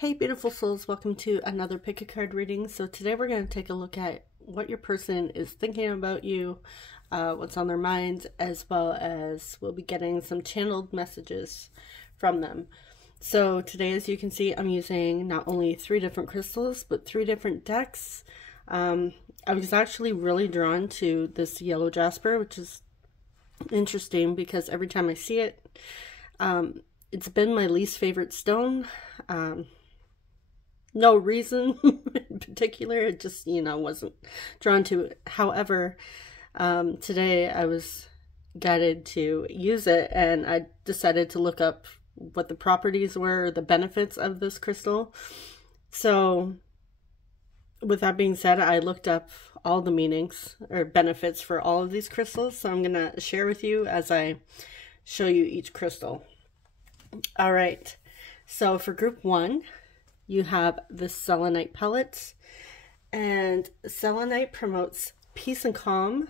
Hey beautiful souls, welcome to another pick a card reading. So today we're going to take a look at what your person is thinking about you, what's on their minds, as well as we'll be getting some channeled messages from them. So today, as you can see, I'm using not only 3 different crystals, but 3 different decks. I was actually really drawn to this yellow jasper, which is interesting because every time I see it, it's been my least favorite stone. No reason in particular, it just, wasn't drawn to it. However, today I was guided to use it, and I decided to look up what the properties were, the benefits of this crystal. So with that being said, I looked up all the meanings or benefits for all of these crystals. So I'm going to share with you as I show you each crystal. All right. So for group 1, you have the selenite pellets, and selenite promotes peace and calm,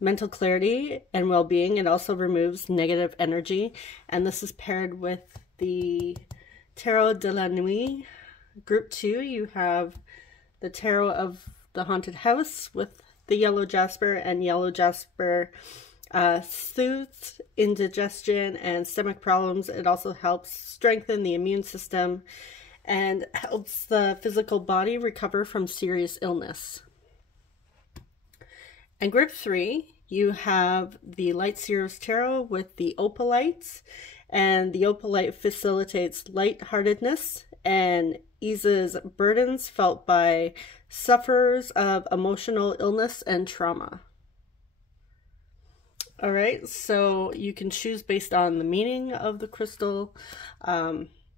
mental clarity, and well-being. It also removes negative energy, and this is paired with the Tarot de la Nuit. Group 2, you have the Tarot of the Haunted House with the yellow jasper, and yellow jasper soothes indigestion and stomach problems. It also helps strengthen the immune system and helps the physical body recover from serious illness. And group 3, you have the Light Seer's Tarot with the opalites, and the opalite facilitates lightheartedness and eases burdens felt by sufferers of emotional illness and trauma. All right, so you can choose based on the meaning of the crystal,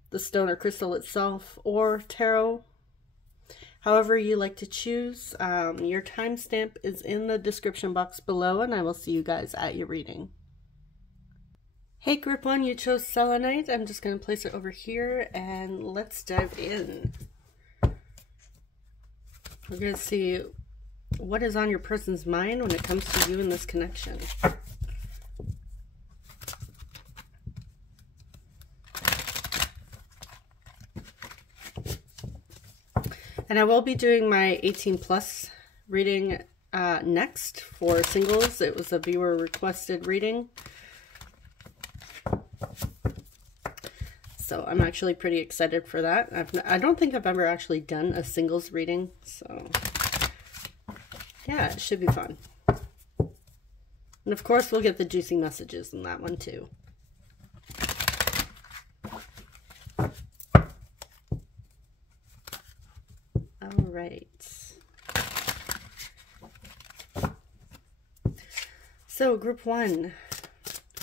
the stone or crystal itself, or tarot. However you like to choose. Your timestamp is in the description box below, and I will see you guys at your reading. Hey group 1, you chose selenite. I'm just going to place it over here and let's dive in. We're going to see what is on your person's mind when it comes to you and this connection. And I will be doing my 18+ reading next for singles. It was a viewer requested reading. So I'm actually pretty excited for that. I don't think I've ever actually done a singles reading. So yeah, it should be fun. And of course we'll get the juicy messages in that one too. All right. So group 1,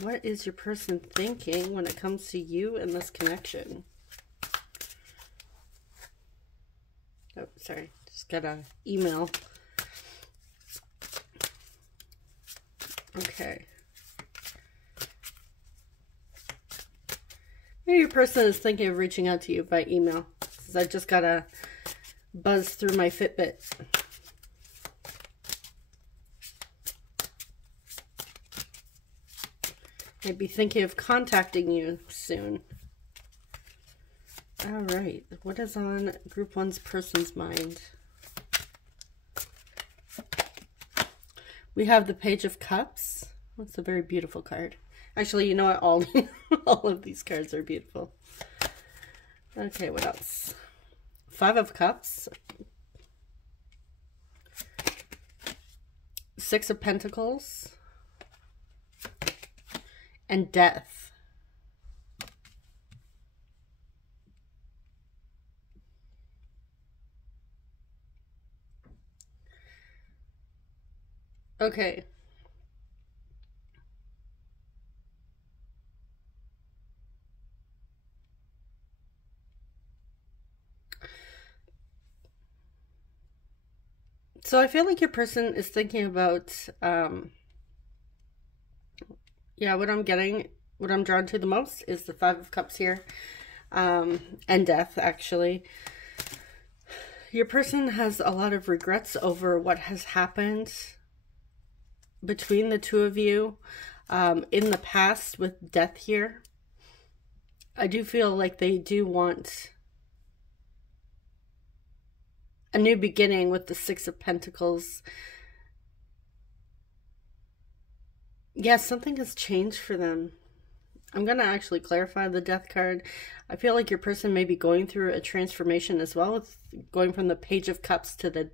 what is your person thinking when it comes to you and this connection? Oh, sorry, just got an email. Okay. Maybe your person is thinking of reaching out to you by email. I just got a buzz through my Fitbit. I'd be thinking of contacting you soon. All right, what is on group 1's person's mind? We have the Page of Cups. That's a very beautiful card. Actually, you know what? All of these cards are beautiful. Okay, what else? 5 of Cups, 6 of Pentacles, and Death. Okay. So I feel like your person is thinking about, yeah, what I'm drawn to the most is the 5 of Cups here, and Death, actually. Your person has a lot of regrets over what has happened between the two of you in the past with Death here. I do feel like they do want a new beginning with the Six of Pentacles. Yeah, something has changed for them. I'm going to actually clarify the Death card. I feel like your person may be going through a transformation as well, with going from the Page of Cups to the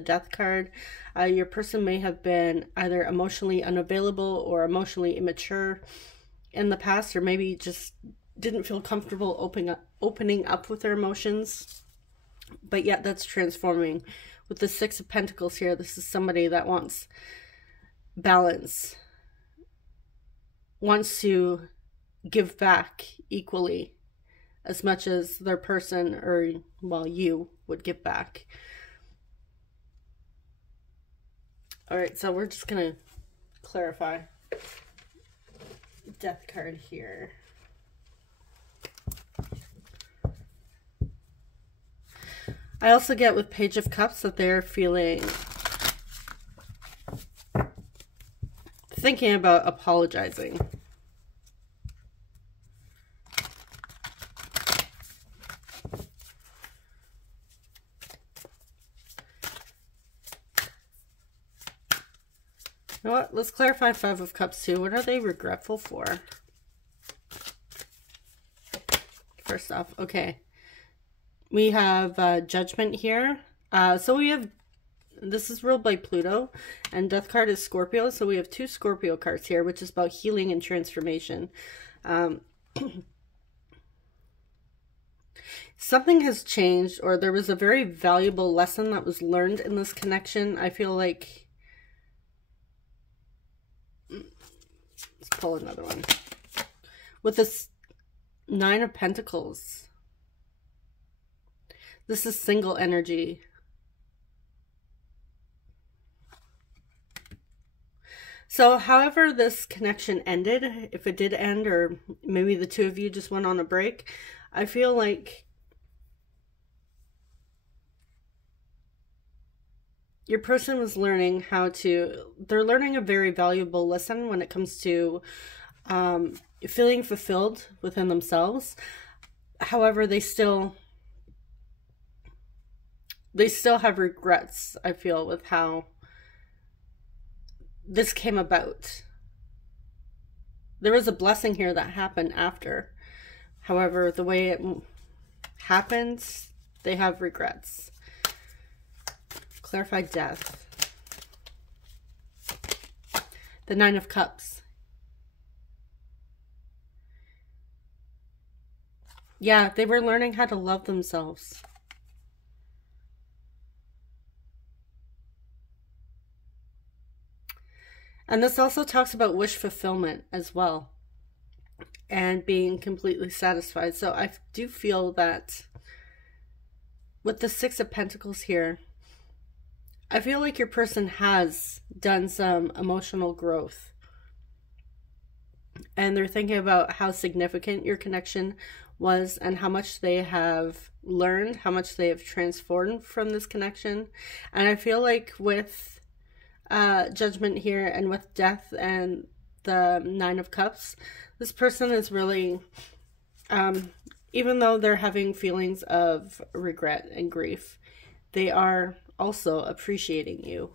Death card. Your person may have been either emotionally unavailable or emotionally immature in the past, or maybe just didn't feel comfortable opening up with their emotions. But yet that's transforming. With the Six of Pentacles here, this is somebody that wants balance, wants to give back equally as much as their person, or, well, you would give back. All right, so we're just going to clarify Death card here. I also get with Page of Cups that they're thinking about apologizing. You know what? Let's clarify Five of Cups too. What are they regretful for? First off, okay. We have Judgment here. So we have, this is ruled by Pluto, and Death card is Scorpio. So we have two Scorpio cards here, which is about healing and transformation. Something has changed, or there was a very valuable lesson that was learned in this connection. I feel like, let's pull another one. With this Nine of Pentacles, this is single energy. So however this connection ended, if it did end, or maybe the two of you just went on a break, I feel like your person was learning they're learning a very valuable lesson when it comes to feeling fulfilled within themselves. However, they still have regrets, I feel, with how this came about. There was a blessing here that happened after. However, the way it happened, they have regrets. Clarify Death. The Nine of Cups. Yeah, they were learning how to love themselves. And this also talks about wish fulfillment as well, and being completely satisfied. So I do feel that with the Six of Pentacles here, I feel like your person has done some emotional growth. And they're thinking about how significant your connection was and how much they have learned, how much they have transformed from this connection. And I feel like with Judgment here, and with Death and the Nine of Cups, this person is really, even though they're having feelings of regret and grief, they are also appreciating you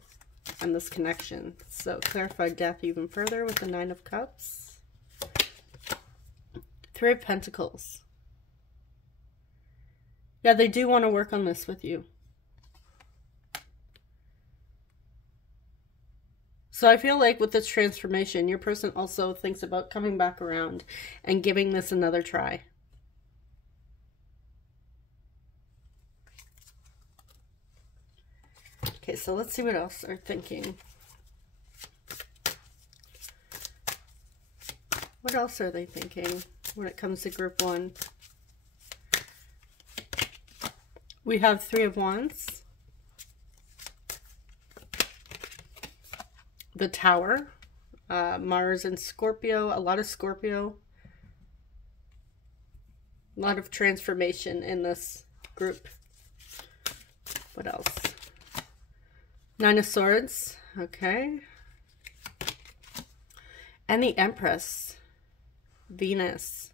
and this connection. So clarify Death even further with the Nine of Cups. Three of Pentacles. Yeah, they do want to work on this with you. So I feel like with this transformation, your person also thinks about coming back around and giving this another try. Okay, so let's see what else they're thinking. What else are they thinking when it comes to group one? We have Three of Wands. The Tower, Mars and Scorpio, a lot of Scorpio, a lot of transformation in this group. What else? Nine of Swords, okay. And the Empress, Venus,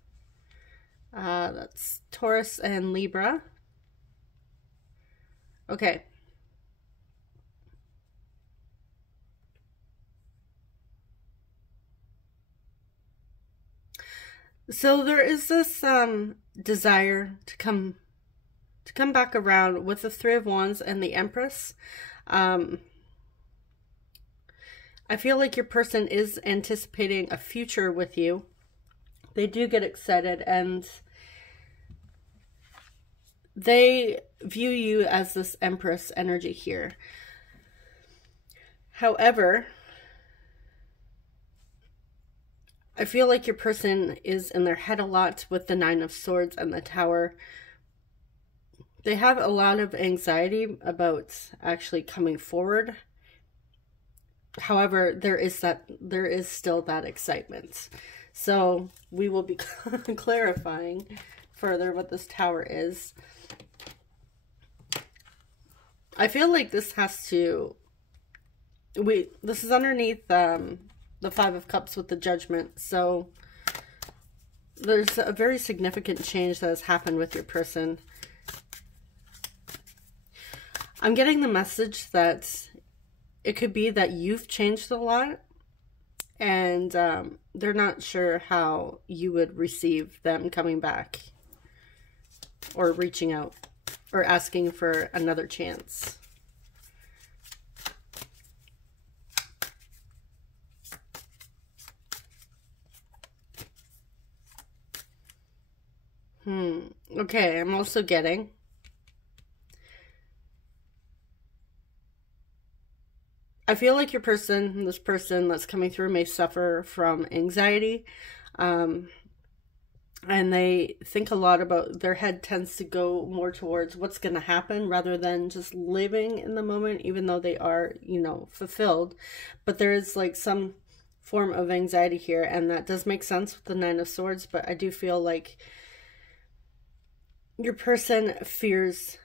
that's Taurus and Libra. Okay. So there is this desire to come back around with the Three of Wands and the Empress. I feel like your person is anticipating a future with you. They do get excited, and they view you as this Empress energy here. However, I feel like your person is in their head a lot with the Nine of Swords and the Tower. They have a lot of anxiety about actually coming forward. However, there is still that excitement. So we will be clarifying further what this Tower is. I feel like this has to, this is underneath the Five of Cups with the Judgment. So there's a very significant change that has happened with your person. I'm getting the message that it could be that you've changed a lot, and they're not sure how you would receive them coming back or reaching out or asking for another chance. Okay, I'm also getting I feel like your person, this person that's coming through, may suffer from anxiety. And they think a lot about, their head tends to go more towards what's going to happen rather than just living in the moment, even though they are, you know, fulfilled. But there is like some form of anxiety here, and that does make sense with the Nine of Swords. But I do feel like your person fears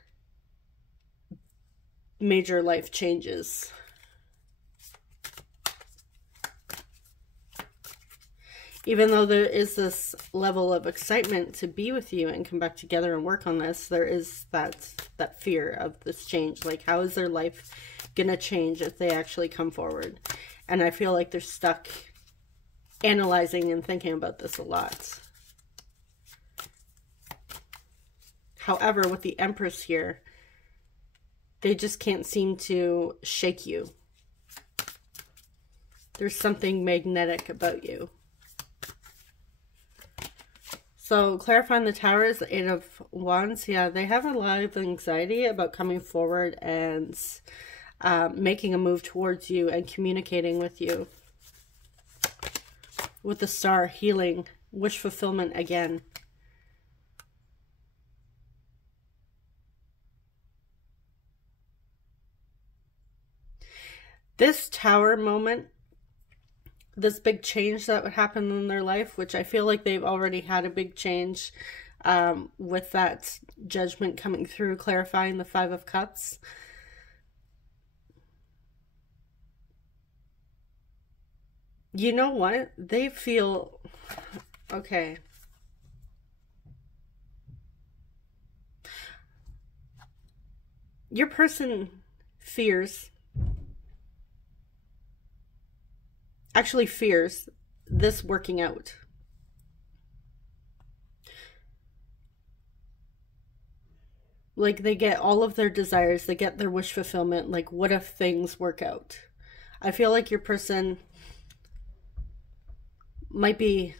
major life changes. Even though there is this level of excitement to be with you and come back together and work on this, there is that fear of this change. Like, how is their life gonna change if they actually come forward? And I feel like they're stuck analyzing and thinking about this a lot. However, with the Empress here, they just can't seem to shake you. There's something magnetic about you. So clarifying the Tower is the Eight of Wands. Yeah, they have a lot of anxiety about coming forward and making a move towards you and communicating with you. With the Star, healing, wish fulfillment again. This Tower moment, this big change that would happen in their life, which I feel like they've already had a big change with that Judgment coming through, clarifying the Five of Cups. You know what? They feel... Okay. Your person fears... actually fears this working out. Like, they get all of their desires, they get their wish fulfillment. Like, what if things work out? I feel like your person might be,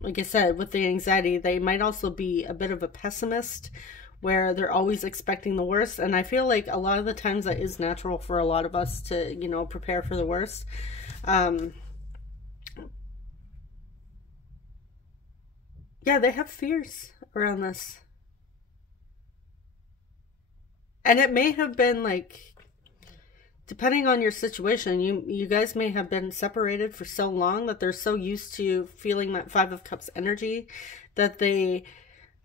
like I said, with the anxiety, they might also be a bit of a pessimist, where they're always expecting the worst. And I feel like a lot of the times that is natural for a lot of us to, you know, prepare for the worst. Yeah, they have fears around this. And it may have been like, depending on your situation, you guys may have been separated for so long that they're so used to feeling that Five of Cups energy that they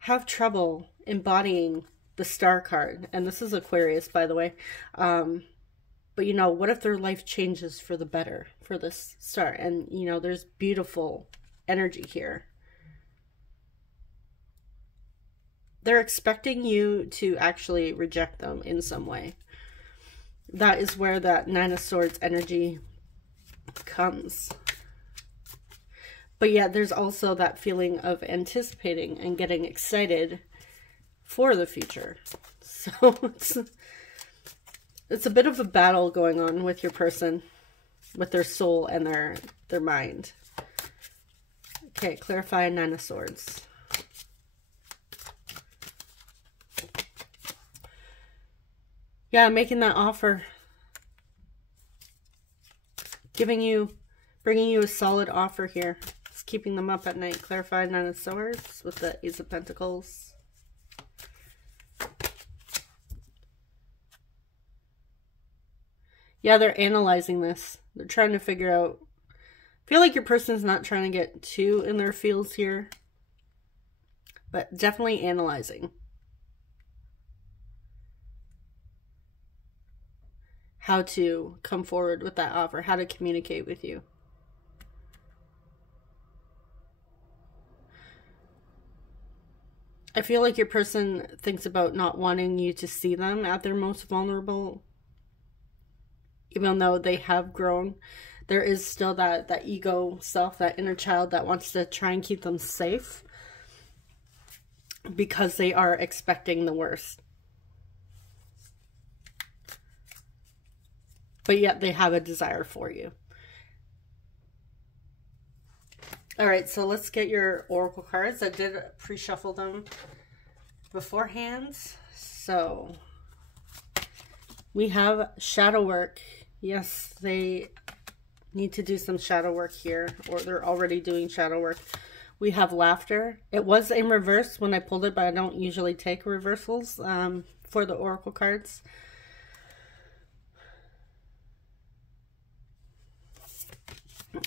have trouble embodying the Star card. And this is Aquarius, by the way. But, you know, what if their life changes for the better for this Star? And, you know, there's beautiful energy here. they're expecting you to actually reject them in some way. That is where that Nine of Swords energy comes. But yet there's also that feeling of anticipating and getting excited for the future. So it's a bit of a battle going on with your person, with their soul and their mind. Okay, clarify Nine of Swords. Yeah, making that offer. Bringing you a solid offer here. It's keeping them up at night. Clarify Nine of Swords with the Ace of Pentacles. Yeah, they're analyzing this. They're trying to figure out. I feel like your person's not trying to get too in their feels here, but definitely analyzing how to come forward with that offer, how to communicate with you. I feel like your person thinks about not wanting you to see them at their most vulnerable. Even though they have grown, there is still that ego self, that inner child that wants to try and keep them safe because they are expecting the worst. But yet they have a desire for you. All right, so let's get your oracle cards. I did pre-shuffle them beforehand. So we have shadow work. Yes, they need to do some shadow work here, or they're already doing shadow work. We have laughter. It was in reverse when I pulled it, but I don't usually take reversals for the oracle cards.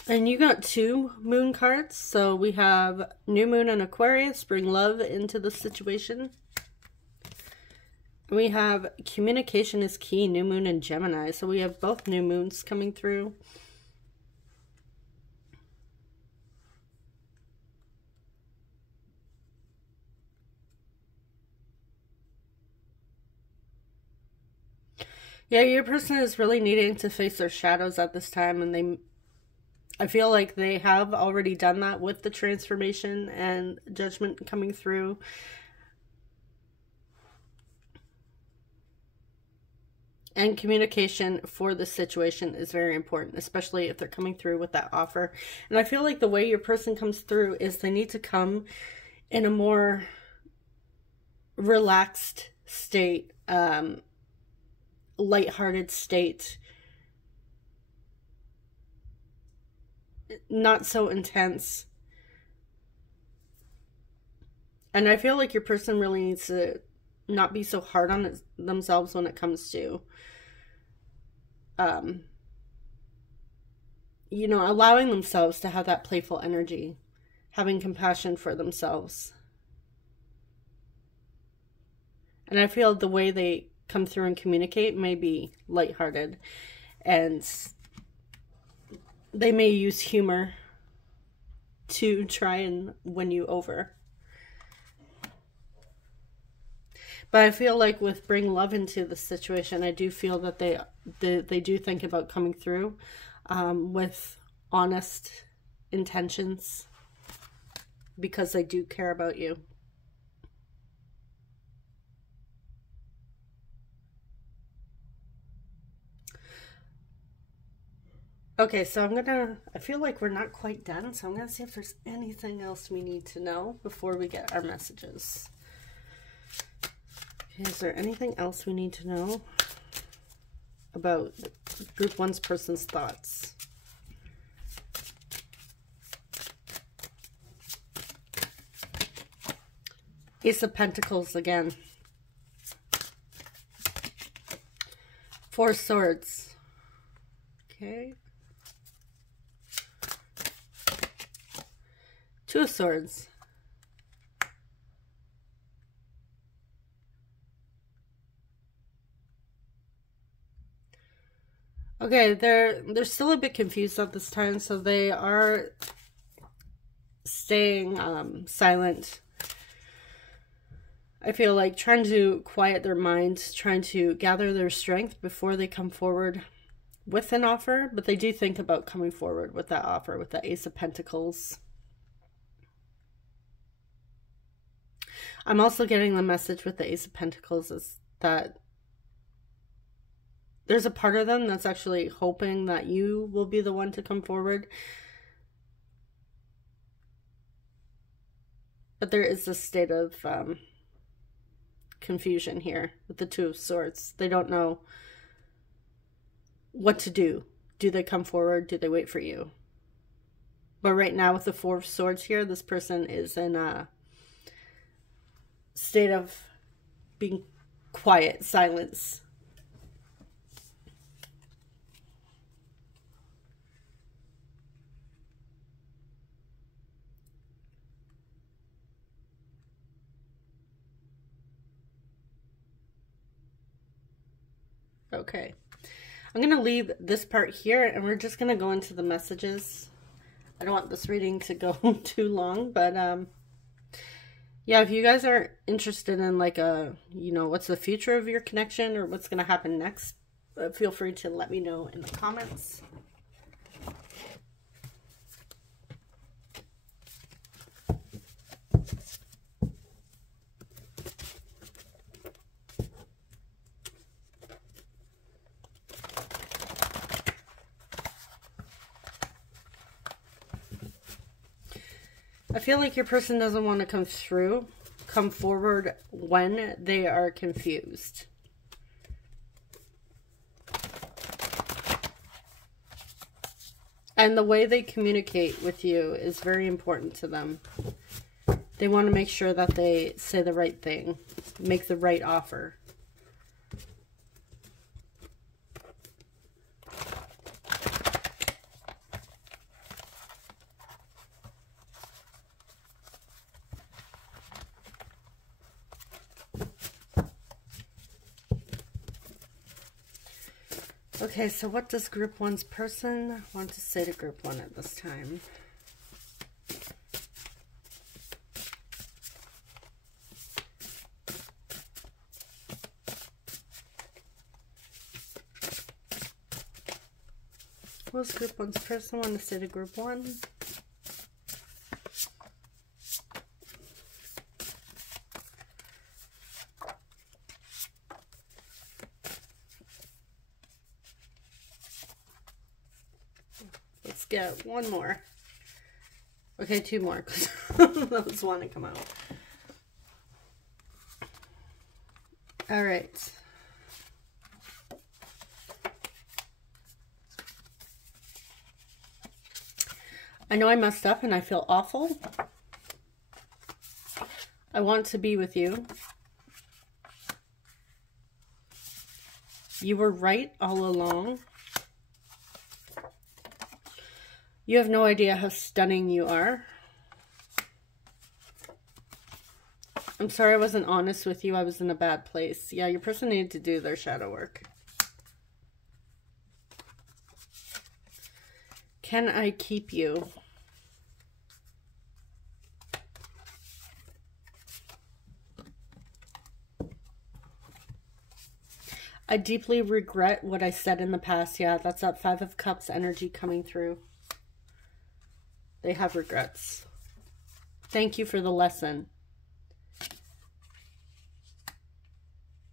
And you got 2 moon cards. So we have new moon in Aquarius, bring love into the situation. We have communication is key, new moon in Gemini. So we have both new moons coming through. Yeah, your person is really needing to face their shadows at this time, and I feel like they have already done that with the transformation and judgment coming through. And communication for the situation is very important, especially if they're coming through with that offer. And I feel like the way your person comes through is they need to come in a more relaxed state, lighthearted state, not so intense. And I feel like your person really needs to not be so hard on themselves when it comes to you know, allowing themselves to have that playful energy, having compassion for themselves. And I feel the way they come through and communicate may be lighthearted, and they may use humor to try and win you over. But I feel like with bring love into the situation, I do feel that they do think about coming through with honest intentions, because they do care about you. Okay, so I feel like we're not quite done, so I'm gonna see if there's anything else we need to know before we get our messages. Okay, is there anything else we need to know about group 1's person's thoughts? Ace of Pentacles again. 4 Swords. Okay. 2 of Swords. Okay, they're still a bit confused at this time, so they are staying silent. I feel like trying to quiet their minds, trying to gather their strength before they come forward with an offer, but they do think about coming forward with that offer, with the Ace of Pentacles. I'm also getting the message with the Ace of Pentacles is that there's a part of them that's actually hoping that you will be the one to come forward. But there is a state of confusion here with the Two of Swords. They don't know what to do. Do they come forward? Do they wait for you? But right now with the Four of Swords here, this person is in a state of being quiet, silence. Okay, I'm going to leave this part here and we're just going to go into the messages. I don't want this reading to go too long, but yeah, if you guys are interested in like what's the future of your connection or what's going to happen next, feel free to let me know in the comments. I feel like your person doesn't want to come forward when they are confused. And the way they communicate with you is very important to them. They want to make sure that they say the right thing, make the right offer. Okay, so what does Group 1's person want to say to Group 1 at this time? What does Group 1's person want to say to Group 1? Let's get one more. Okay, two more, because those want to come out. All right. I know I messed up and I feel awful. I want to be with you. You were right all along. You have no idea how stunning you are. I'm sorry I wasn't honest with you. I was in a bad place. Yeah, your person needed to do their shadow work. Can I keep you? I deeply regret what I said in the past. Yeah, that's that Five of Cups energy coming through. They have regrets. Thank you for the lesson.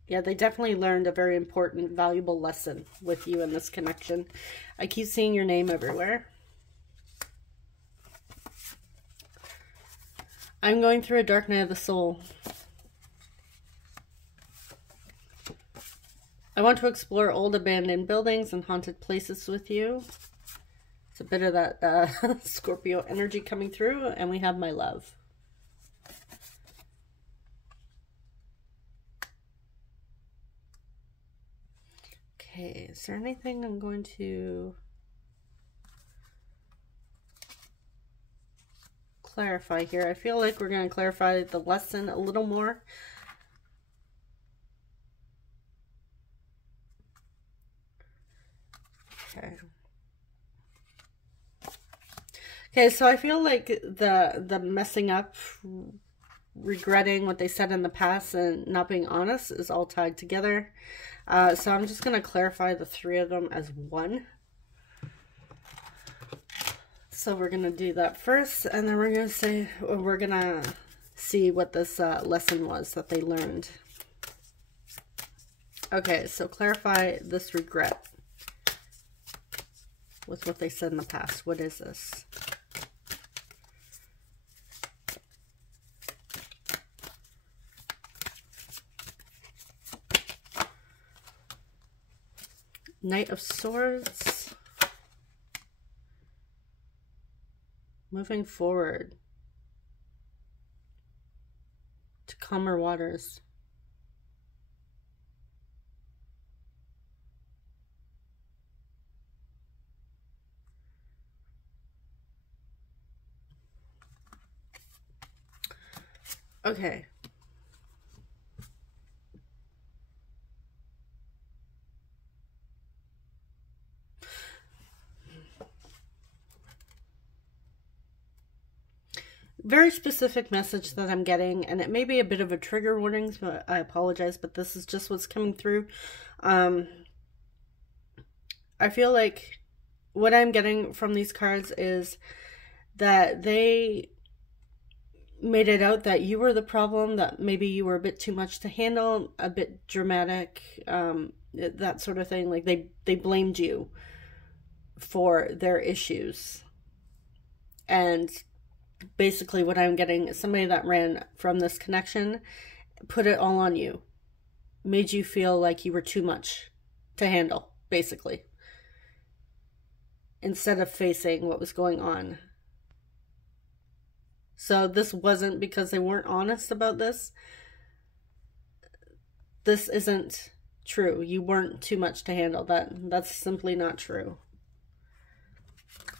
Yeah, they definitely learned a very important, valuable lesson with you in this connection. I keep seeing your name everywhere. I'm going through a dark night of the soul. I want to explore old abandoned buildings and haunted places with you. It's a bit of that Scorpio energy coming through, and we have my love. Okay, is there anything I'm going to clarify here? I feel like we're going to clarify the lesson a little more. Okay. Okay, so I feel like the messing up regretting what they said in the past and not being honest is all tied together. So I'm just going to clarify the three of them as one. So we're going to do that first, and then we're going to see what this lesson was that they learned. Okay, so clarify this regret with what they said in the past. What is this? Knight of Swords. Moving forward to calmer waters. Okay. Very specific message that I'm getting, and it may be a bit of a trigger warning, so I apologize, but this is just what's coming through. I feel like what I'm getting from these cards is that they made it out that you were the problem, that maybe you were a bit too much to handle, a bit dramatic, that sort of thing. Like they blamed you for their issues. And basically what I'm getting is somebody that ran from this connection, put it all on you, made you feel like you were too much to handle, basically, instead of facing what was going on. So this wasn't because they weren't honest about this. This isn't true. You weren't too much to handle. That's simply not true.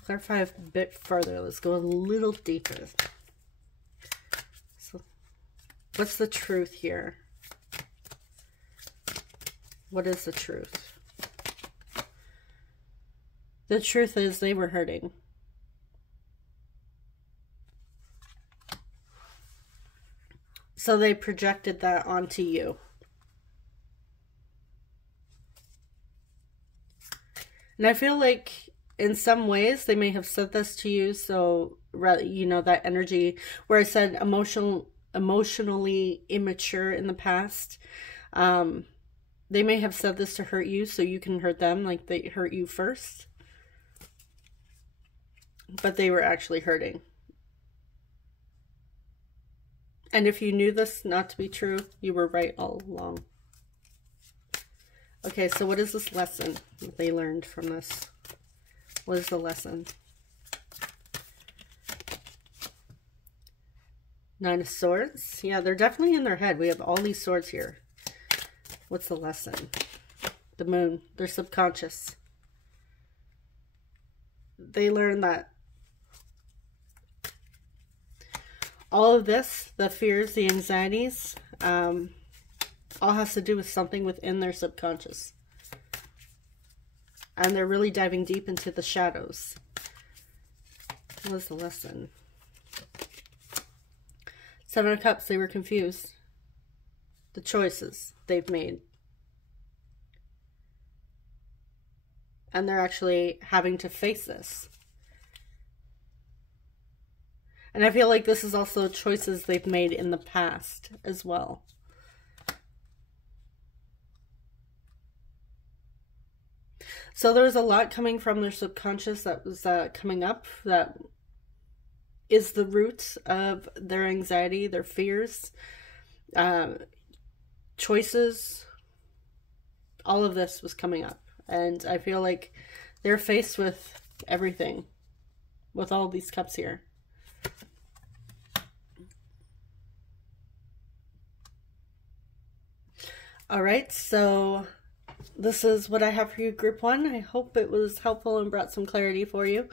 Clarify a bit further. Let's go a little deeper. So, what's the truth here? What is the truth? The truth is they were hurting. So they projected that onto you. And I feel like in some ways they may have said this to you, so you know, that energy where I said emotionally immature in the past, they may have said this to hurt you so you can hurt them, like they hurt you first, but they were actually hurting. And if you knew this not to be true, you were right all along. Okay, so what is this lesson that they learned from this? What is the lesson? Nine of Swords. Yeah, they're definitely in their head. We have all these swords here. What's the lesson? The Moon. Their subconscious. They learn that all of this, the fears, the anxieties, all has to do with something within their subconscious. And they're really diving deep into the shadows. What was the lesson? Seven of Cups, they were confused. The choices they've made. And they're actually having to face this. And I feel like this is also choices they've made in the past as well. So there's a lot coming from their subconscious that was coming up that is the root of their anxiety, their fears, choices. All of this was coming up. And I feel like they're faced with everything, with all these cups here. All right, so this is what I have for you, group one. I hope it was helpful and brought some clarity for you.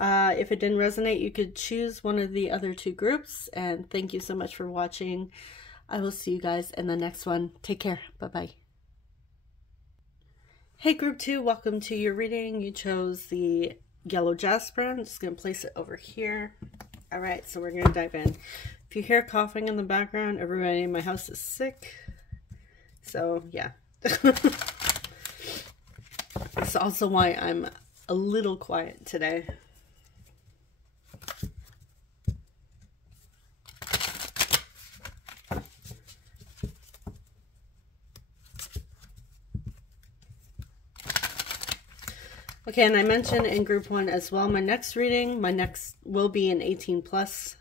If it didn't resonate, you could choose one of the other two groups. And thank you so much for watching. I will see you guys in the next one. Take care. Bye-bye. Hey, group two, welcome to your reading. You chose the yellow jasper. I'm just going to place it over here. All right, so we're going to dive in. If you hear coughing in the background, everybody in my house is sick. So, yeah. It's also why I'm a little quiet today. Okay, and I mentioned in group 1 as well, my next reading, will be an 18 plus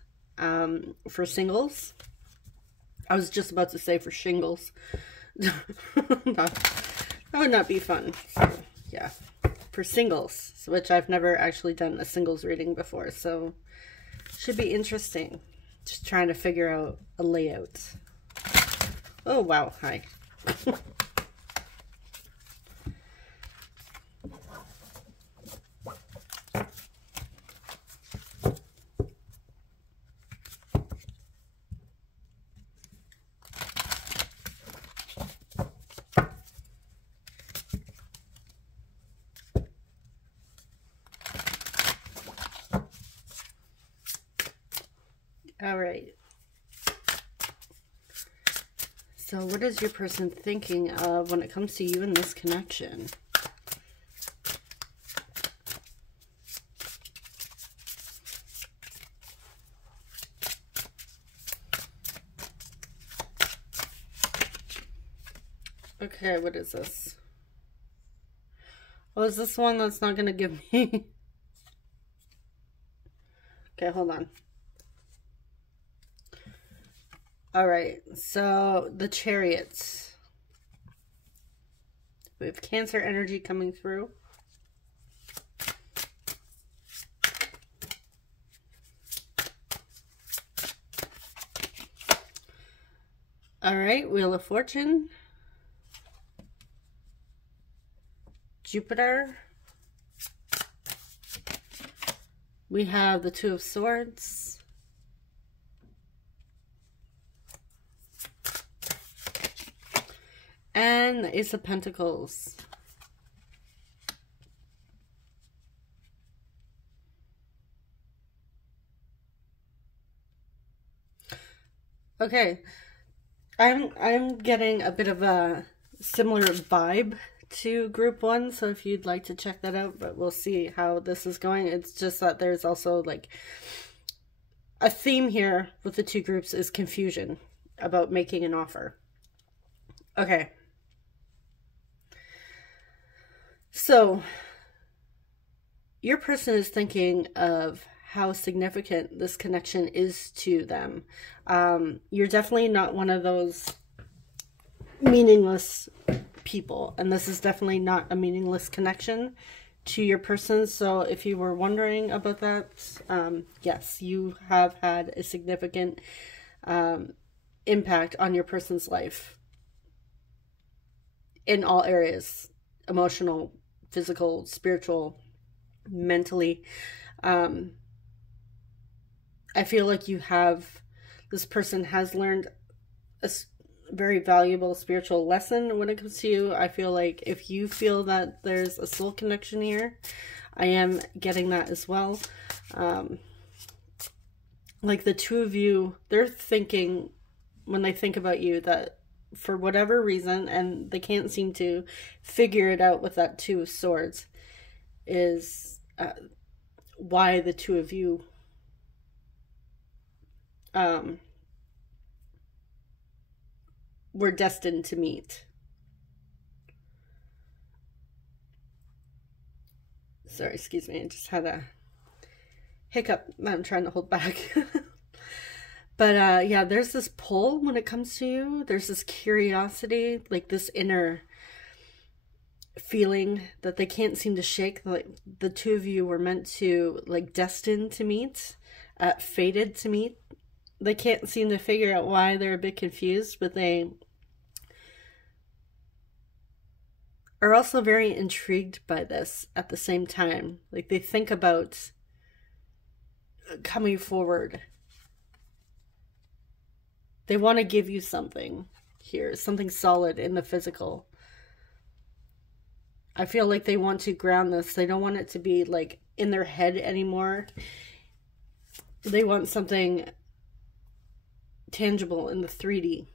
for singles. I was just about to say for shingles. That would not be fun. So, yeah, for singles, which I've never actually done a singles reading before, so should be interesting. Just trying to figure out a layout. Oh, wow. Hi. All right. So what is your person thinking of when it comes to you and this connection? Okay, what is this? Oh, is this one that's not going to give me? Okay, hold on. All right, so the Chariots. We have Cancer energy coming through. All right, Wheel of Fortune. Jupiter. We have the Two of Swords. And the Ace of Pentacles. Okay. I'm getting a bit of a similar vibe to group 1, so if you'd like to check that out, but we'll see how this is going. It's just that there's also like a theme here with the two groups is confusion about making an offer. Okay. So, your person is thinking of how significant this connection is to them. You're definitely not one of those meaningless people, and this is definitely not a meaningless connection to your person. So if you were wondering about that, yes, you have had a significant impact on your person's life in all areas: emotional, physical, spiritual, mentally. I feel like this person has learned a very valuable spiritual lesson when it comes to you. I feel like if you feel that there's a soul connection here, I am getting that as well. Like the two of you, they're thinking, when they think about you, that for whatever reason, and they can't seem to figure it out with that Two of Swords, is why the two of you were destined to meet. Sorry, excuse me, I just had a hiccup that I'm trying to hold back. But yeah, there's this pull when it comes to you. There's this curiosity, like this inner feeling that they can't seem to shake. Like the two of you were meant to, like, destined to meet, fated to meet. They can't seem to figure out why. They're a bit confused, but they are also very intrigued by this at the same time. Like they think about coming forward. They want to give you something here, something solid in the physical. I feel like they want to ground this. They don't want it to be like in their head anymore. They want something tangible in the 3D.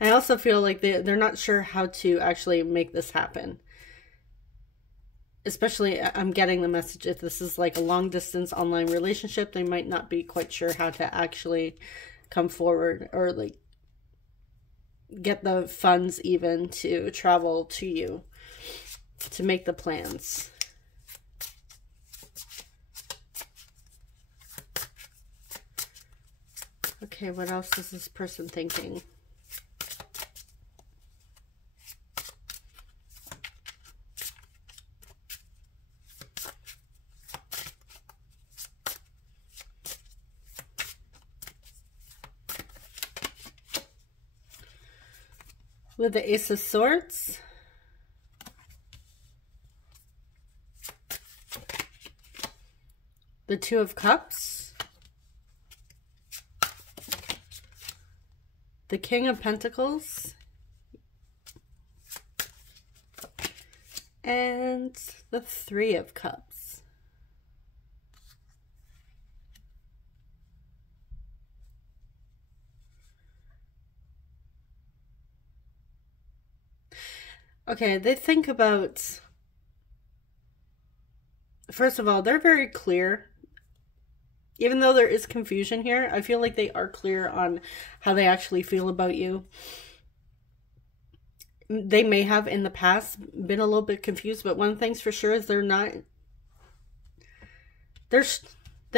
I also feel like they're not sure how to actually make this happen. Especially, I'm getting the message, if this is like a long distance online relationship, they might not be quite sure how to actually come forward or like get the funds even to travel to you to make the plans. Okay, what else is this person thinking? With the Ace of Swords, the Two of Cups, the King of Pentacles, and the Three of Cups. Okay, they think about, first of all, they're very clear. Even though there is confusion here, I feel like they are clear on how they actually feel about you. They may have in the past been a little bit confused, but one thing's for sure is they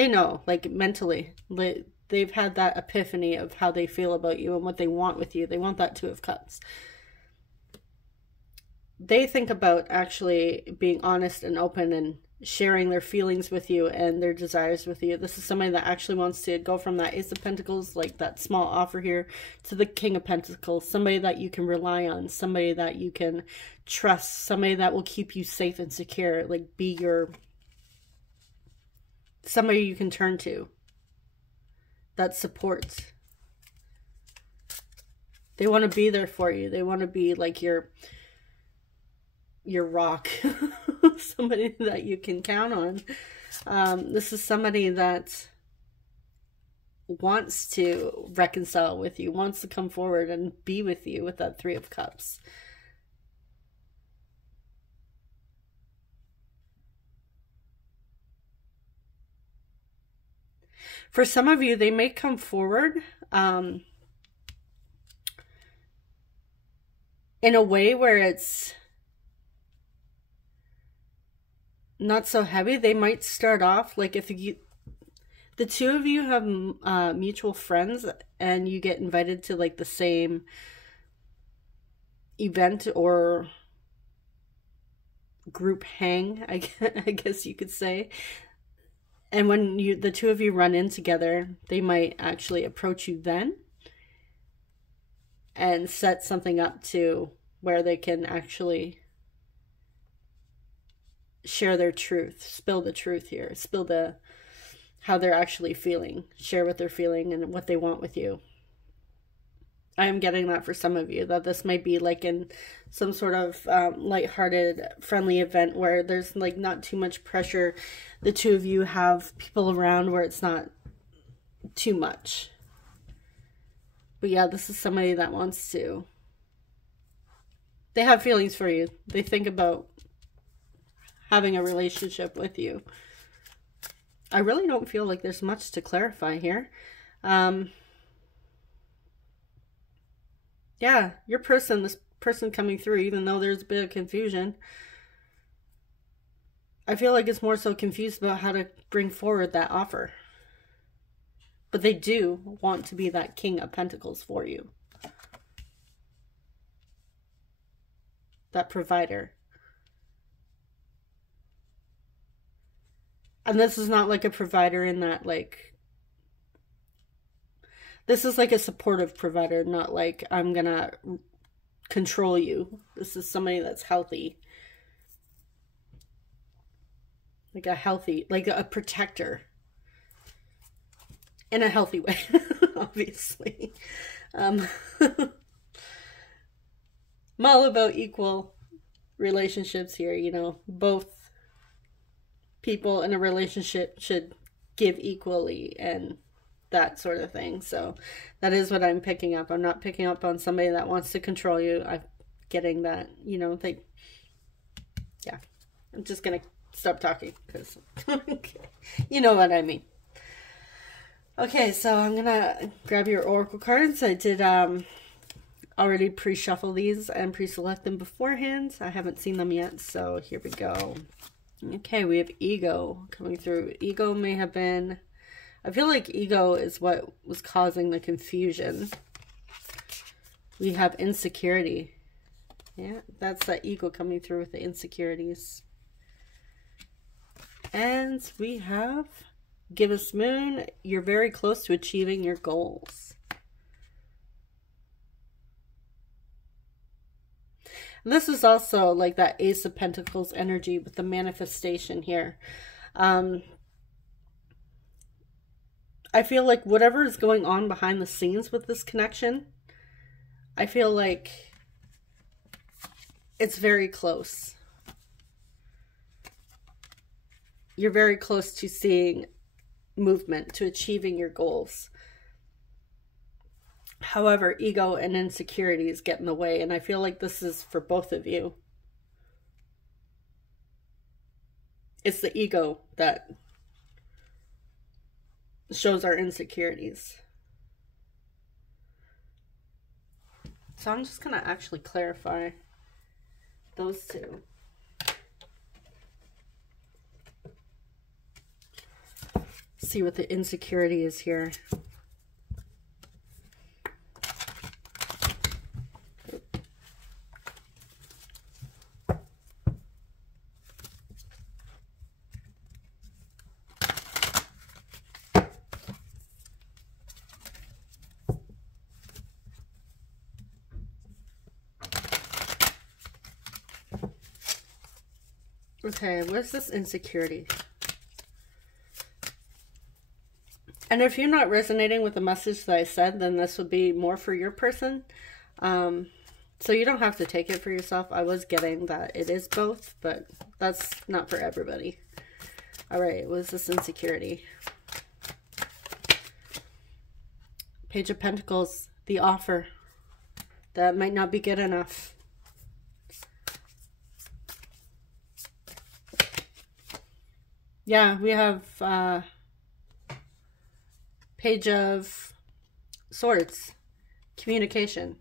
know, like mentally, they've had that epiphany of how they feel about you and what they want with you. They want that Two of Cups. They think about actually being honest and open and sharing their feelings with you and their desires with you. This is somebody that actually wants to go from that Ace of Pentacles, like that small offer here, to the King of Pentacles. Somebody that you can rely on, somebody that you can trust, somebody that will keep you safe and secure, like be somebody you can turn to, that supports. They want to be there for you. They want to be like your rock, somebody that you can count on. This is somebody that wants to reconcile with you, wants to come forward and be with you with that Three of Cups. For some of you, they may come forward in a way where it's not so heavy. They might start off like, if the two of you have mutual friends and you get invited to like the same event or group hang, I guess you could say. And when the two of you run in together, they might actually approach you then and set something up to where they can actually share their truth, spill the truth here, spill how they're actually feeling, share what they're feeling and what they want with you. I am getting that for some of you, that this might be like in some sort of lighthearted, friendly event where there's like not too much pressure. The two of you have people around where it's not too much. But yeah, this is somebody that wants to, they have feelings for you. They think about having a relationship with you. I really don't feel like there's much to clarify here. Yeah, your person, this person coming through, even though there's a bit of confusion, I feel like it's more so confused about how to bring forward that offer. But they do want to be that King of Pentacles for you. That provider. And this is not like a provider in that, like, this is like a supportive provider, not like I'm gonna control you. This is somebody that's healthy. Like a protector. In a healthy way, obviously. I'm all about equal relationships here, you know. Both people in a relationship should give equally and that sort of thing. So that is what I'm picking up. I'm not picking up on somebody that wants to control you. I'm getting that, you know, they, yeah. I'm just going to stop talking because you know what I mean. Okay, so I'm going to grab your oracle cards. I did already pre-shuffle these and pre-select them beforehand. I haven't seen them yet, so here we go. Okay, we have ego coming through. Ego may have been, I feel like ego is what was causing the confusion. We have insecurity. Yeah, that's that ego coming through with the insecurities. And we have Gibbous Moon. You're very close to achieving your goals. And this is also like that Ace of Pentacles energy with the manifestation here. I feel like whatever is going on behind the scenes with this connection, I feel like it's very close. You're very close to seeing movement, to achieving your goals. However, ego and insecurities get in the way, and I feel like this is for both of you. It's the ego that shows our insecurities. So I'm just going to actually clarify those two. See what the insecurity is here. Okay, what's this insecurity? And if you're not resonating with the message that I said, then this would be more for your person. So you don't have to take it for yourself. I was getting that it is both, but that's not for everybody. All right, what is this insecurity? Page of Pentacles, the offer. That might not be good enough. Yeah, we have Page of Swords, communication.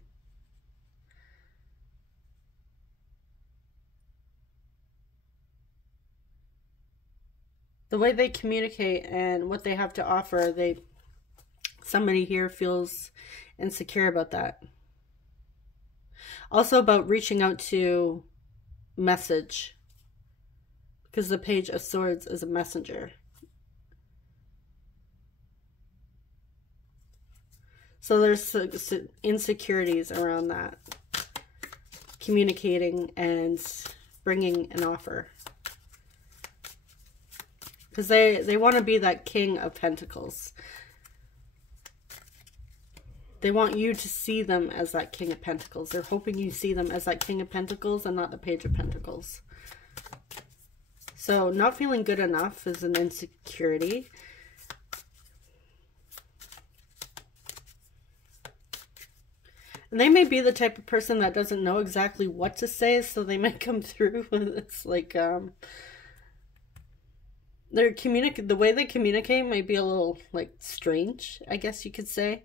The way they communicate and what they have to offer, somebody here feels insecure about that. Also about reaching out to message, because the Page of Swords is a messenger. So there's insecurities around that. Communicating and bringing an offer. Because they want to be that King of Pentacles. They want you to see them as that King of Pentacles. They're hoping you see them as that King of Pentacles and not the Page of Pentacles. So not feeling good enough is an insecurity. And they may be the type of person that doesn't know exactly what to say, so they might come through with it's like the way they communicate might be a little like strange, I guess you could say.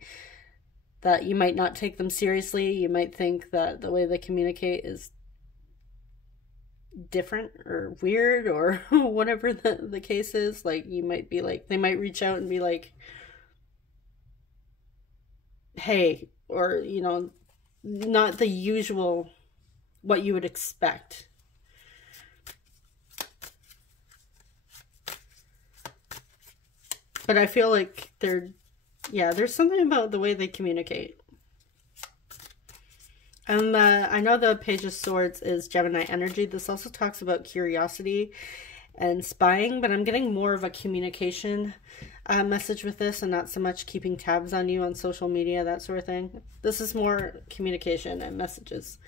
That you might not take them seriously. You might think that the way they communicate is different or weird or whatever the case is. Like you might be like, they might reach out and be like, hey, or, you know, not the usual, what you would expect. But I feel like there's something about the way they communicate. And I know the Page of Swords is Gemini energy. This also talks about curiosity and spying, but I'm getting more of a communication message with this and not so much keeping tabs on you on social media, that sort of thing. This is more communication and messages.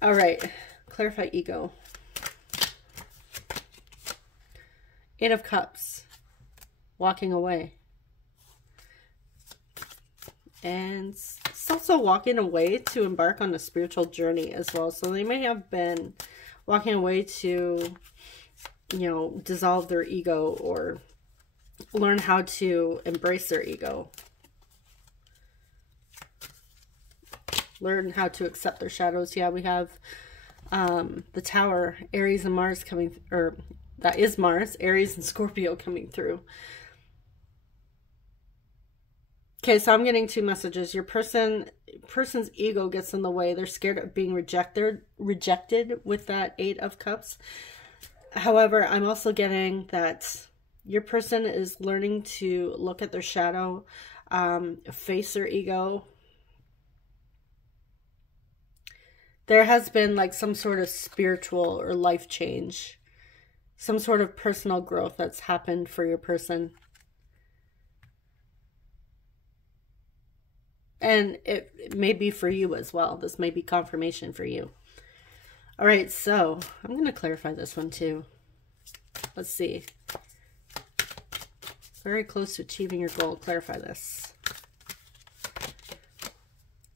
All right, clarify ego. Eight of Cups. Walking away. And it's also walking away to embark on a spiritual journey as well. So they may have been walking away to, you know, dissolve their ego or learn how to embrace their ego. Learn how to accept their shadows. Yeah, we have the Tower, Aries and Mars coming, or that is Mars, Aries and Scorpio coming through. Okay, so I'm getting two messages. Your person's ego gets in the way. They're scared of being rejected with that Eight of Cups. However, I'm also getting that your person is learning to look at their shadow, face their ego. There has been like some sort of spiritual or life change, some sort of personal growth that's happened for your person. And it may be for you as well. This may be confirmation for you. All right, so I'm going to clarify this one too. Let's see. Very close to achieving your goal. Clarify this.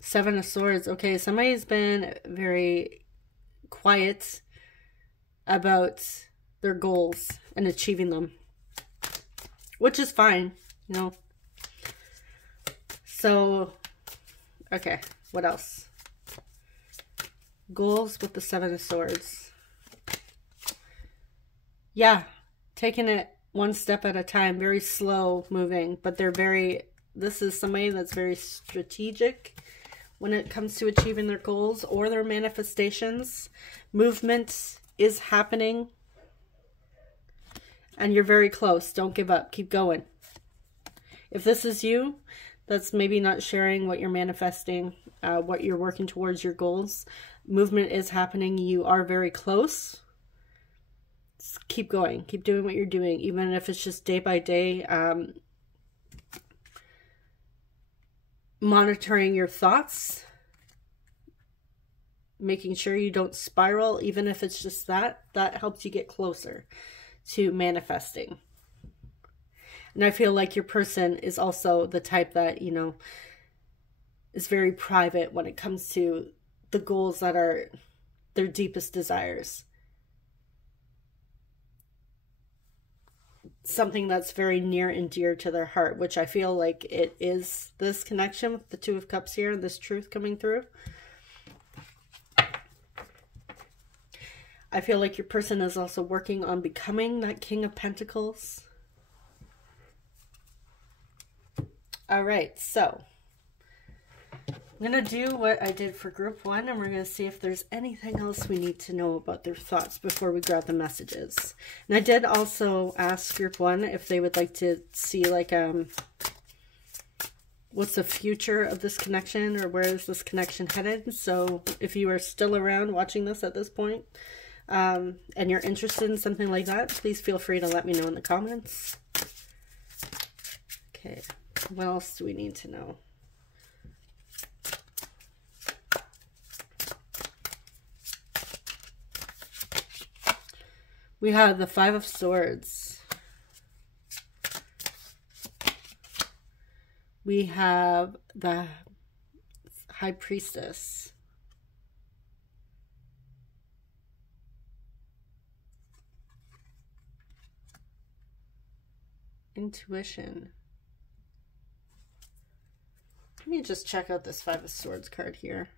Seven of Swords. Okay, somebody's been very quiet about their goals and achieving them, which is fine, you know. So, okay, what else? Goals with the Seven of Swords. Yeah, taking it one step at a time, very slow moving, but they're very, this is somebody that's very strategic when it comes to achieving their goals or their manifestations. Movement is happening and you're very close. Don't give up. Keep going. If this is you, that's maybe not sharing what you're manifesting, what you're working towards your goals. Movement is happening. You are very close. Just keep going. Keep doing what you're doing, even if it's just day by day. Monitoring your thoughts, making sure you don't spiral, even if it's just that helps you get closer to manifesting. And I feel like your person is also the type that, you know, is very private when it comes to the goals that are their deepest desires. Something that's very near and dear to their heart, which I feel like it is this connection with the Two of Cups here and this truth coming through. I feel like your person is also working on becoming that King of Pentacles. All right, so I'm going to do what I did for group one, and we're going to see if there's anything else we need to know about their thoughts before we grab the messages. And I did also ask group one if they would like to see, like, what's the future of this connection, or where is this connection headed? So if you are still around watching this at this point, and you're interested in something like that, please feel free to let me know in the comments. Okay, what else do we need to know? We have the Five of Swords. We have the High Priestess. Intuition. Let me just check out this Five of Swords card here.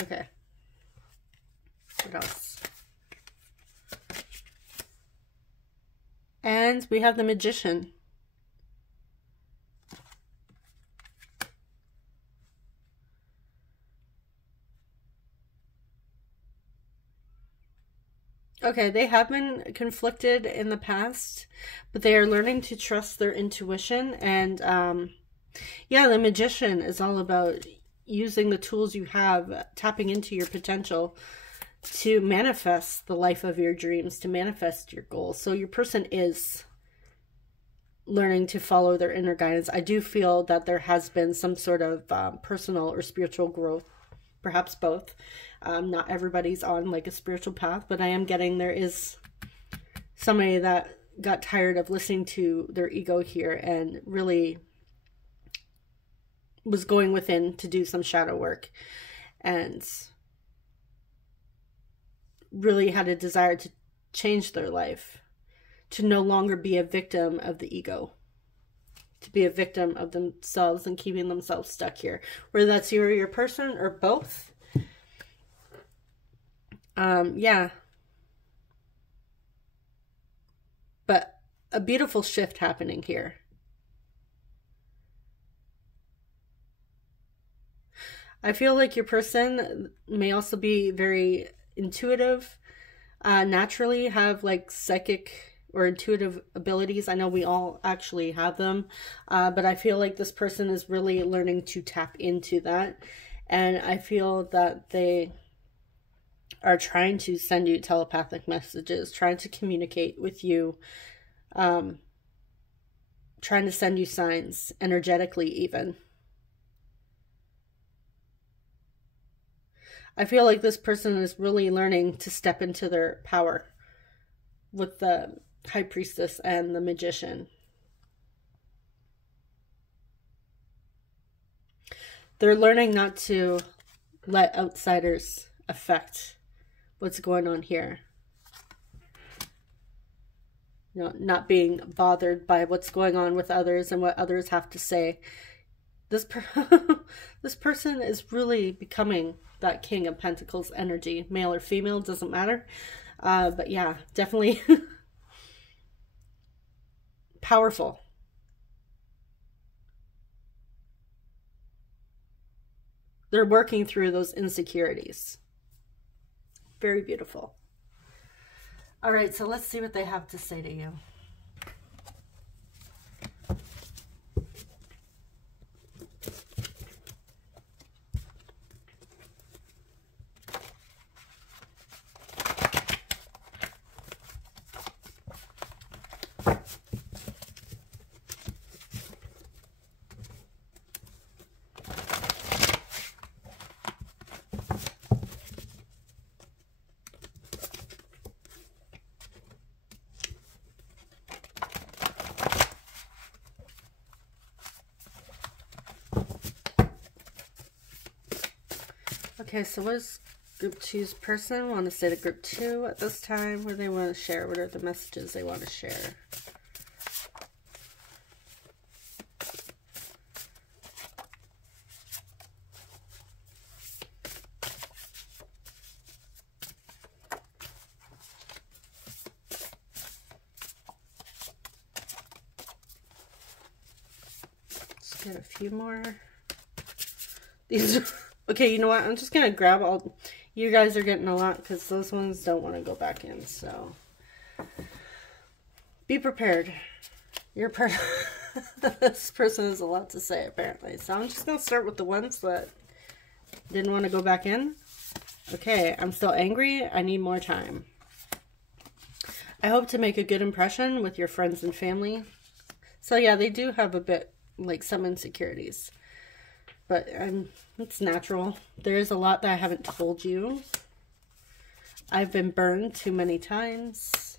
Okay. What else? And we have the Magician. Okay, they have been conflicted in the past, but they are learning to trust their intuition. And yeah, the Magician is all about using the tools you have, tapping into your potential to manifest the life of your dreams, to manifest your goals. So your person is learning to follow their inner guidance. I do feel that there has been some sort of personal or spiritual growth, perhaps both. Not everybody's on like a spiritual path, but I am getting there is somebody that got tired of listening to their ego here and really was going within to do some shadow work and really had a desire to change their life, to no longer be a victim of the ego, to be a victim of themselves and keeping themselves stuck here. Whether that's you or your person or both. Yeah. But a beautiful shift happening here. I feel like your person may also be very intuitive, naturally have like psychic or intuitive abilities. I know we all actually have them, but I feel like this person is really learning to tap into that. And I feel that they are trying to send you telepathic messages, trying to communicate with you, trying to send you signs energetically even. I feel like this person is really learning to step into their power with the High Priestess and the Magician. They're learning not to let outsiders affect what's going on here. You know, not being bothered by what's going on with others and what others have to say. This person is really becoming that King of Pentacles energy, male or female, doesn't matter. But yeah, definitely powerful. They're working through those insecurities. Very beautiful. All right, so let's see what they have to say to you. Okay, so what does Group 2's person want to say to Group 2 at this time? What do they want to share? What are the messages they want to share? Let's get a few more. These are... Okay, you know what? I'm just going to grab all... You guys are getting a lot because those ones don't want to go back in, so... Be prepared. This person has a lot to say, apparently. So I'm just going to start with the ones that didn't want to go back in. Okay, I'm still angry. I need more time. I hope to make a good impression with your friends and family. So yeah, they do have a bit, like, some insecurities. But it's natural. There is a lot that I haven't told you. I've been burned too many times.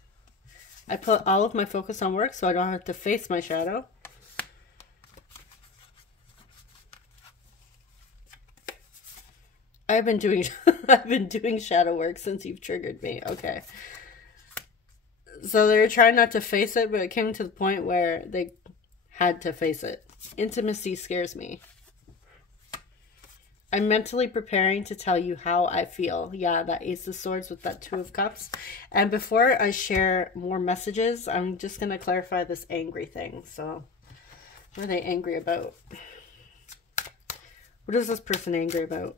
I put all of my focus on work so I don't have to face my shadow. I've been doing shadow work since you've triggered me. Okay. So they were trying not to face it, but it came to the point where they had to face it. Intimacy scares me. I'm mentally preparing to tell you how I feel. Yeah, that Ace of Swords with that Two of Cups. And before I share more messages, I'm just going to clarify this angry thing. So, what are they angry about? What is this person angry about?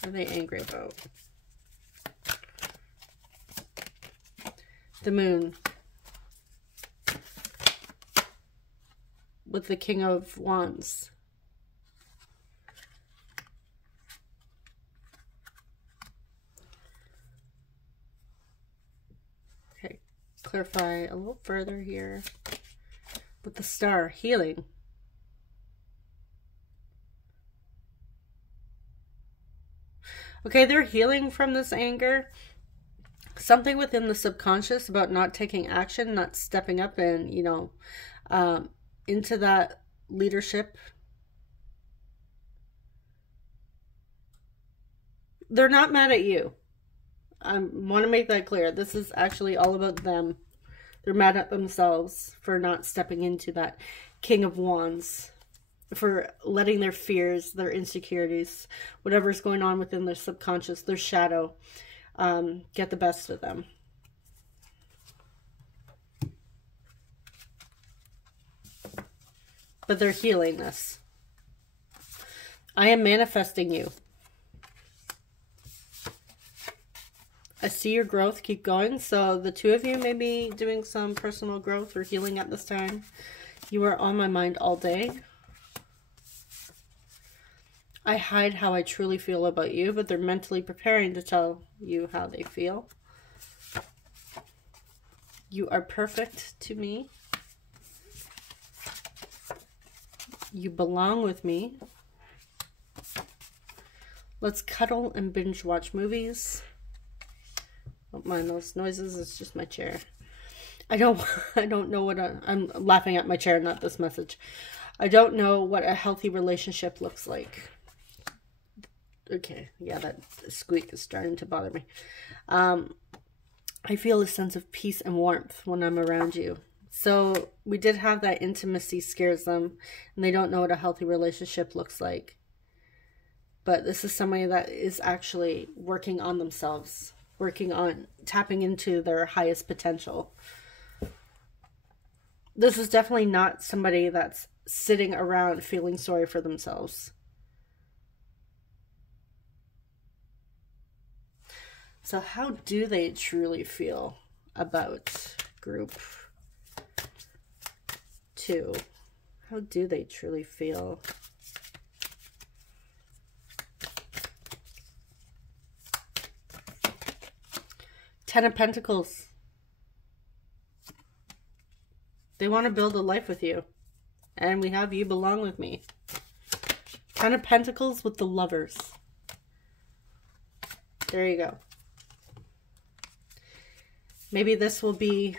What are they angry about? The Moon. With the King of Wands. clarify a little further here with the star. Healing. Okay, they're healing from this anger. Something within the subconscious about not taking action, not stepping up and, you know, into that leadership. They're not mad at you. I want to make that clear. This is actually all about them. They're mad at themselves for not stepping into that King of Wands, for letting their fears, their insecurities, whatever's going on within their subconscious, their shadow, get the best of them. But they're healing this. I am manifesting you. I see your growth. Keep going. So the two of you may be doing some personal growth or healing at this time. You are on my mind all day. I hide how I truly feel about you, but they're mentally preparing to tell you how they feel. You are perfect to me. You belong with me. Let's cuddle and binge watch movies. Don't mind those noises, it's just my chair. I don't know what I'm laughing at my chair, not this message. I don't know what a healthy relationship looks like. Okay, yeah, that squeak is starting to bother me. I feel a sense of peace and warmth when I'm around you. So we did have that intimacy scares them, and they don't know what a healthy relationship looks like. But this is somebody that is actually working on themselves, working on tapping into their highest potential. This is definitely not somebody that's sitting around feeling sorry for themselves. So how do they truly feel about group 2? How do they truly feel? Ten of Pentacles. They want to build a life with you. And we have you belong with me. Ten of Pentacles with the Lovers. There you go. Maybe this will be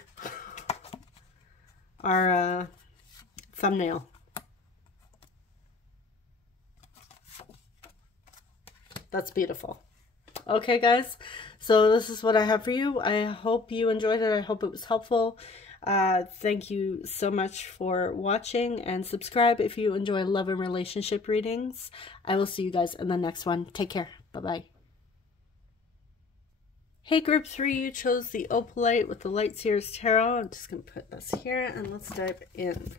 our thumbnail. That's beautiful. Okay, guys. So this is what I have for you. I hope you enjoyed it. I hope it was helpful. Thank you so much for watching, and subscribe if you enjoy love and relationship readings. I will see you guys in the next one. Take care. Bye-bye. Hey, group 3, you chose the Opalite with the Light Seers Tarot. I'm just going to put this here and let's dive in.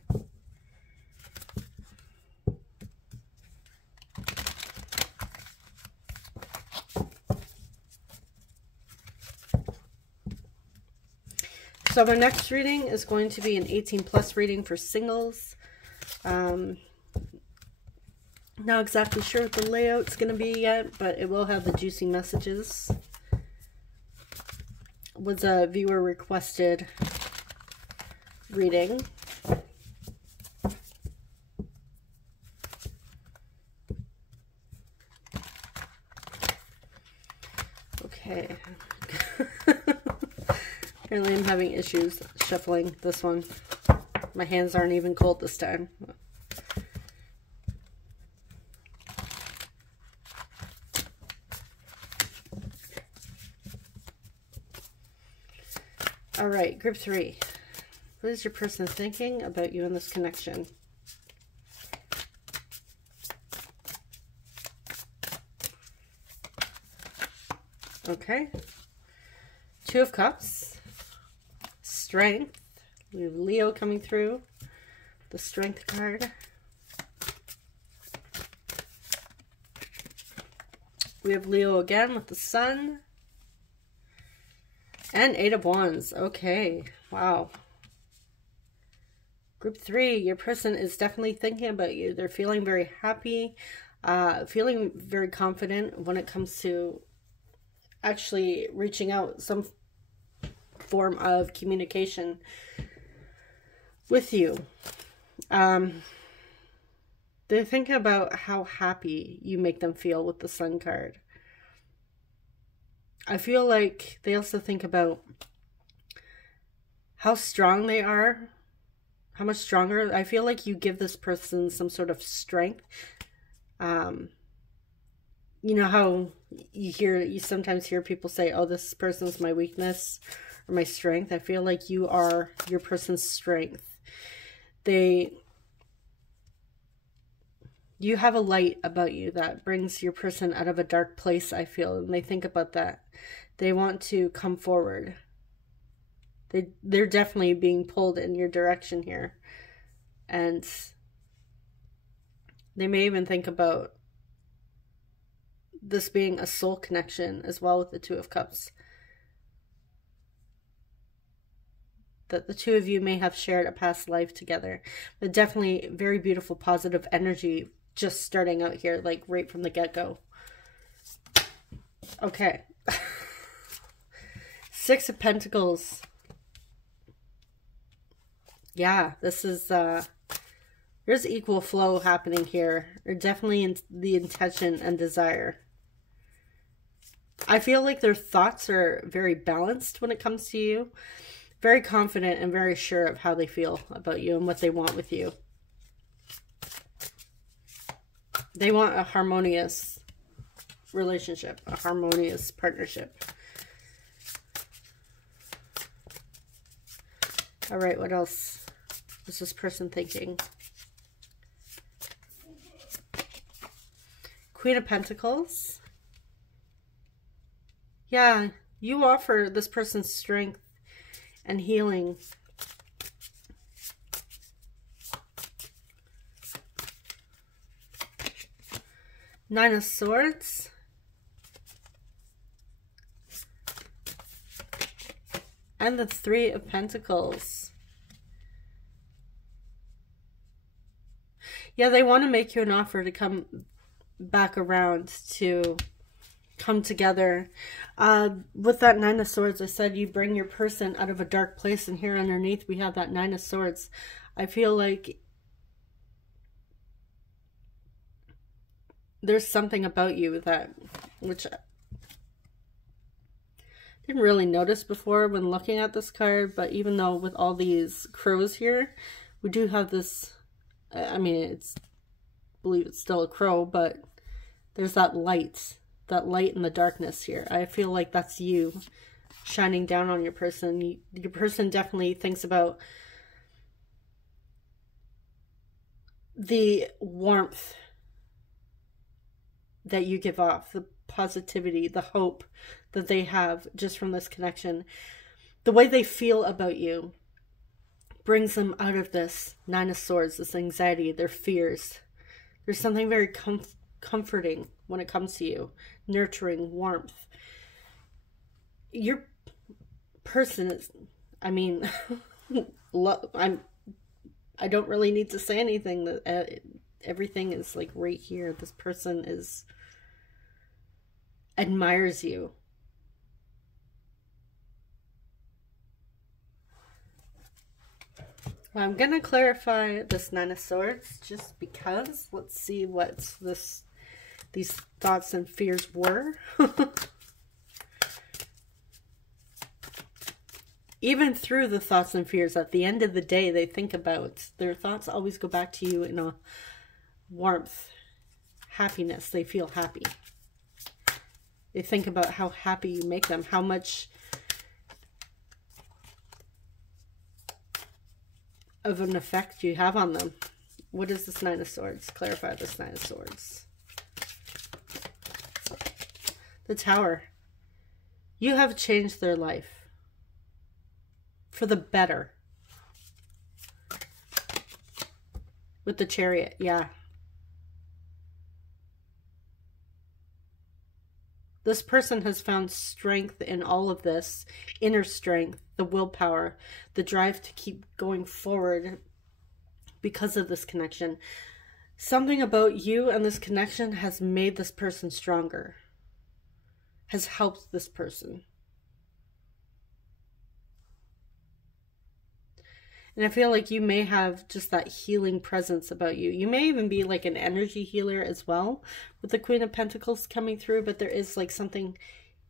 So my next reading is going to be an 18+ reading for singles. Not exactly sure what the layout's going to be yet, but it will have the juicy messages. Was a viewer requested reading. Okay. Apparently I'm having issues shuffling this one. My hands aren't even cold this time. All right, group 3. What is your person thinking about you in this connection? Okay. 2 of Cups. Strength. We have Leo coming through. The Strength card. We have Leo again with the Sun. And 8 of Wands. Okay. Wow. Group 3, your person is definitely thinking about you. They're feeling very happy, feeling very confident when it comes to actually reaching out. form of communication with you. They think about how happy you make them feel with the Sun card. I feel like they also think about how strong they are, how much stronger. I feel like you give this person some sort of strength. You know how you sometimes hear people say, oh, this person's my weakness or my strength. I feel like you are your person's strength. You have a light about you that brings your person out of a dark place, I feel, and they think about that. They want to come forward. They're definitely being pulled in your direction here. And they may even think about this being a soul connection as well with the Two of Cups. That the two of you may have shared a past life together. But definitely very beautiful, positive energy just starting out here, like right from the get-go. Okay. Six of Pentacles. Yeah, this is, there's equal flow happening here. Or definitely in the intention and desire. I feel like their thoughts are very balanced when it comes to you. Very confident and very sure of how they feel about you and what they want with you. They want a harmonious relationship, a harmonious partnership. All right, what else is this person thinking? Queen of Pentacles. Yeah, you offer this person strength and healing. Nine of Swords. And the Three of Pentacles. Yeah, they want to make you an offer to come back around, to come together. With that Nine of Swords, I said you bring your person out of a dark place, and here underneath we have that Nine of Swords. I feel like there's something about you which I didn't really notice before when looking at this card, but even though with all these crows here, we do have this, I mean, I believe it's still a crow, but there's that light in the darkness here. I feel like that's you shining down on your person. Your person definitely thinks about the warmth that you give off, the positivity, the hope that they have just from this connection. The way they feel about you brings them out of this Nine of Swords, this anxiety, their fears. There's something very comforting when it comes to you, nurturing, warmth. Your person is, I mean, I don't really need to say anything. That everything is like right here. This person admires you. Well, I'm gonna clarify this Nine of Swords just because. Let's see what these thoughts and fears were. Even through the thoughts and fears, at the end of the day, they think about, their thoughts always go back to you in a warmth, happiness. They feel happy. They think about how happy you make them, how much of an effect you have on them. What is this Nine of Swords? Clarify this Nine of Swords. The Tower. You have changed their life for the better. With the Chariot, yeah. This person has found strength in all of this, inner strength, the willpower, the drive to keep going forward because of this connection. Something about you and this connection has made this person stronger, has helped this person. And I feel like you may have just that healing presence about you. You may even be like an energy healer as well with the Queen of Pentacles coming through, but there is like something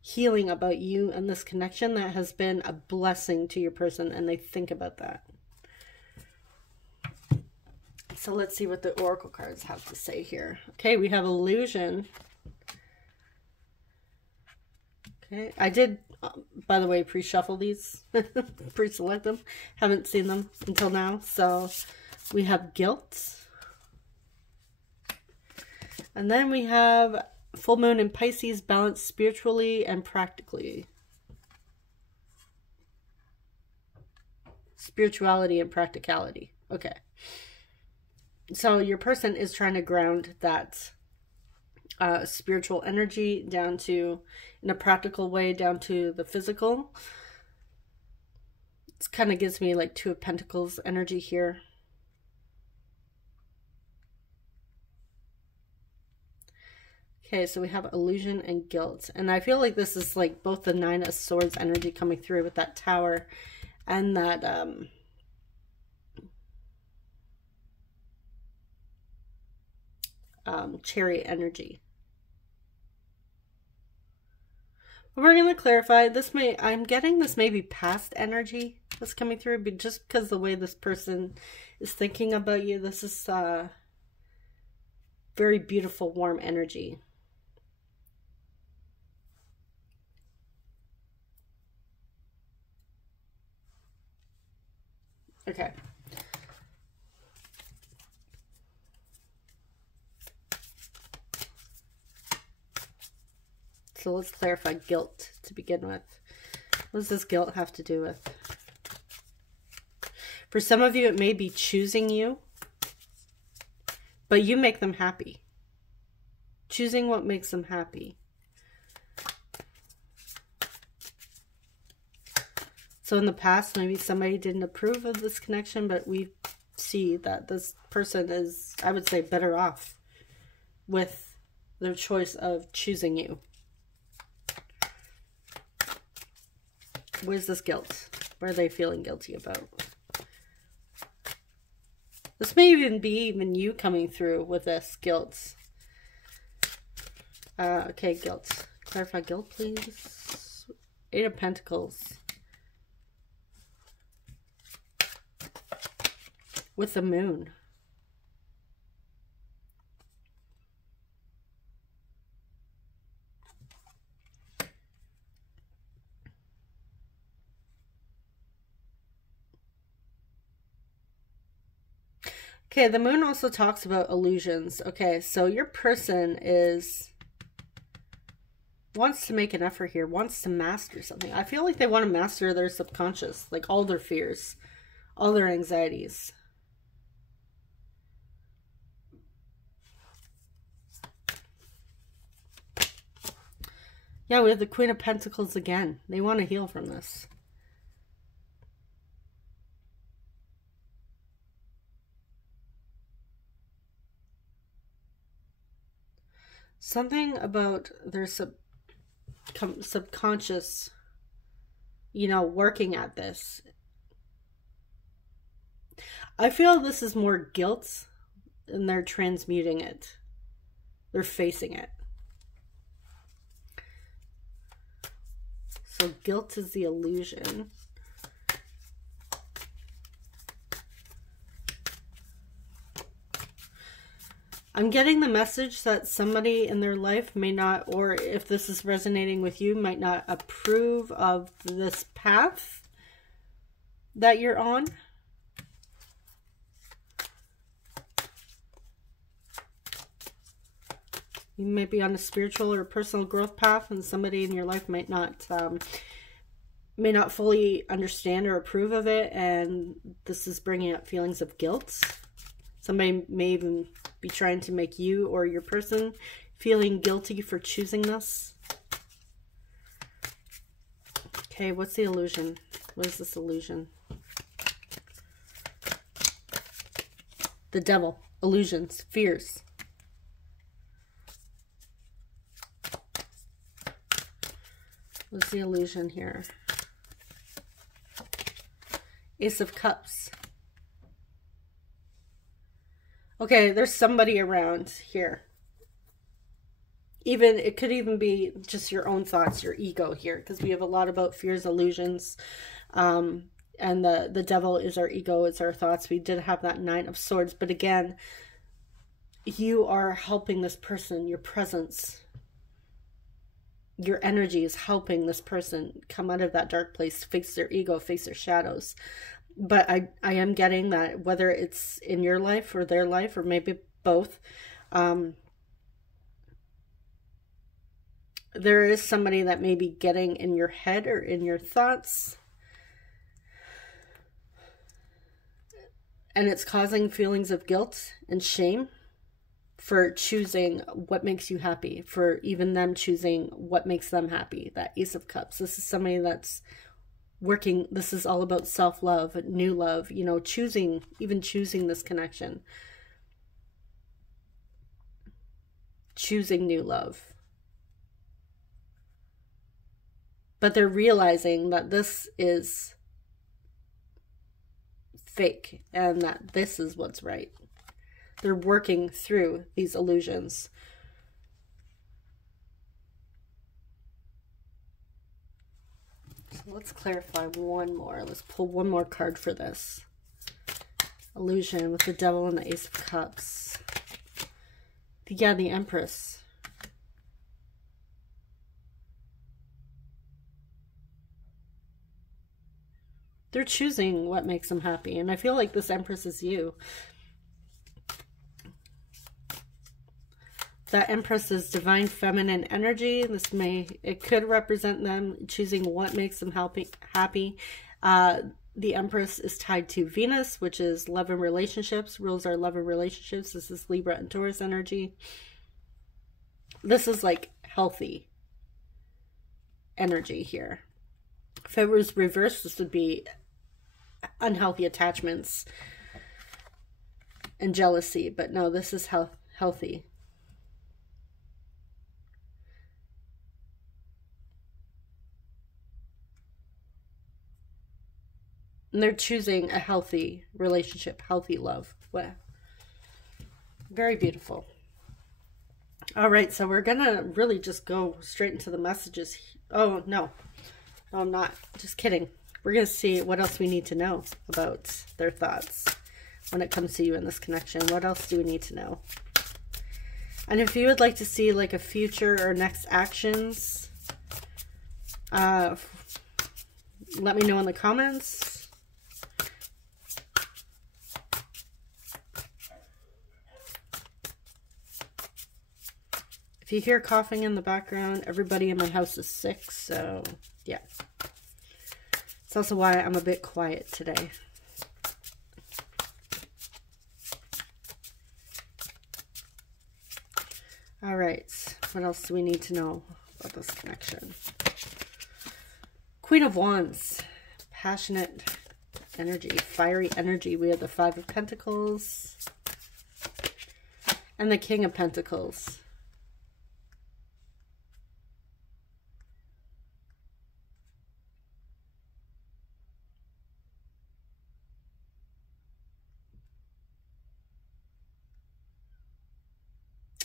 healing about you and this connection that has been a blessing to your person, and they think about that. So let's see what the Oracle cards have to say here. Okay, we have illusion. Okay, I did, by the way, pre-shuffle these, pre-select them. Haven't seen them until now. So we have guilt. And then we have full moon in Pisces, balanced spiritually and practically. Spirituality and practicality. Okay. So your person is trying to ground that spiritual energy down to, in a practical way, down to the physical. It kind of gives me like Two of Pentacles energy here. Okay, so we have illusion and guilt. And I feel like this is like both the Nine of Swords energy coming through with that Tower and that Chariot energy. But we're going to clarify this. I'm getting this maybe past energy that's coming through, but just because the way this person is thinking about you, this is very beautiful, warm energy. Okay. So let's clarify guilt to begin with. What does this guilt have to do with? For some of you, it may be choosing you, but you make them happy. Choosing what makes them happy. So in the past, maybe somebody didn't approve of this connection, but we see that this person is, I would say, better off with their choice of choosing you. Where's this guilt? What are they feeling guilty about? This may even be you coming through with this guilt. Okay, guilt. Clarify guilt, please. Eight of Pentacles. With the moon. Okay, the moon also talks about illusions. Okay, so your person wants to make an effort here, wants to master something. I feel like they want to master their subconscious, like all their fears, all their anxieties. Yeah, we have the Queen of Pentacles again. They want to heal from this. Something about their subconscious, working at this. I feel this is more guilt, and they're transmuting it. They're facing it. So guilt is the illusion. I'm getting the message that somebody in their life may not, or if this is resonating with you, might not approve of this path that you're on. You might be on a spiritual or personal growth path, and somebody in your life might not fully understand or approve of it, and this is bringing up feelings of guilt. Somebody may even be trying to make you or your person feeling guilty for choosing this. Okay, what's the illusion? What is this illusion? The devil. Illusions. Fears. What's the illusion here? Ace of Cups. Okay, there's somebody around here. Even, it could even be just your own thoughts, your ego here, because we have a lot about fears, illusions, and the devil is our ego, it's our thoughts. We did have that Nine of Swords, but again, you are helping this person, your presence, your energy is helping this person come out of that dark place, face their ego, face their shadows. But I am getting that whether it's in your life or their life, or maybe both, there is somebody that may be getting in your head or in your thoughts, and it's causing feelings of guilt and shame for choosing what makes you happy, for even them choosing what makes them happy. That Ace of Cups. This is somebody that's working. This is all about self-love, new love, you know, choosing, even choosing this connection. Choosing new love. But they're realizing that this is fake and that this is what's right. They're working through these illusions. So let's clarify one more. Let's pull one more card for this. Illusion with the Devil and the Ace of Cups. Yeah, the Empress. They're choosing what makes them happy. And I feel like this Empress is you. That Empress is divine feminine energy. It could represent them choosing what makes them happy. The Empress is tied to Venus, which is love and relationships, rules our love and relationships. This is Libra and Taurus energy. This is like healthy energy here. If it was reversed, this would be unhealthy attachments and jealousy. But no, this is healthy. And they're choosing a healthy relationship, healthy love. Wow. Very beautiful. All right, so we're going to really just go straight into the messages. Oh, no. No, I'm not. Just kidding. We're going to see what else we need to know about their thoughts when it comes to you in this connection. What else do we need to know? And if you would like to see like a future or next actions, let me know in the comments. If you hear coughing in the background, everybody in my house is sick, so yeah. It's also why I'm a bit quiet today. All right, what else do we need to know about this connection? Queen of Wands, passionate energy, fiery energy. We have the Five of Pentacles and the King of Pentacles.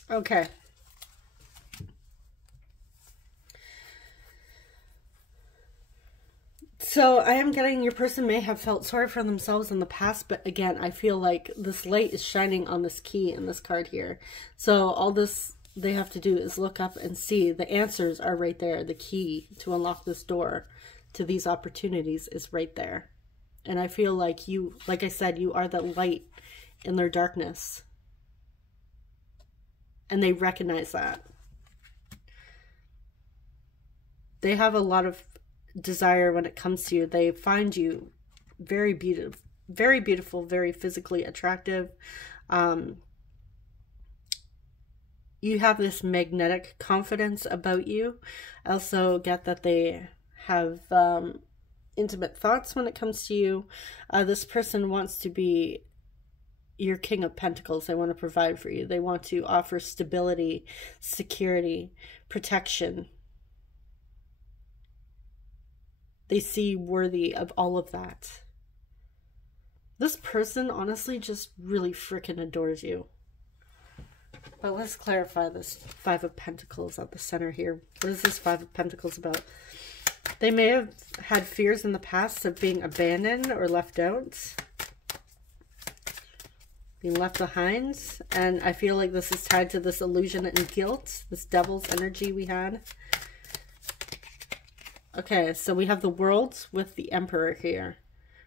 Okay. So I am getting your person may have felt sorry for themselves in the past, but again, I feel like this light is shining on this key in this card here. So all this they have to do is look up and see the answers are right there. The key to unlock this door to these opportunities is right there. And I feel like you, like I said, you are the light in their darkness. And they recognize that. They have a lot of desire when it comes to you. They find you very beautiful, very physically attractive. You have this magnetic confidence about you. I also get that they have intimate thoughts when it comes to you. This person wants to be your King of Pentacles. They want to provide for you. They want to offer stability, security, protection. They see you worthy of all of that. This person honestly just really freaking adores you. But let's clarify this Five of Pentacles at the center here. What is this Five of Pentacles about? They may have had fears in the past of being abandoned or left out. Being left behind. And I feel like this is tied to this illusion and guilt. This devil's energy we had. Okay, so we have the World with the Emperor here.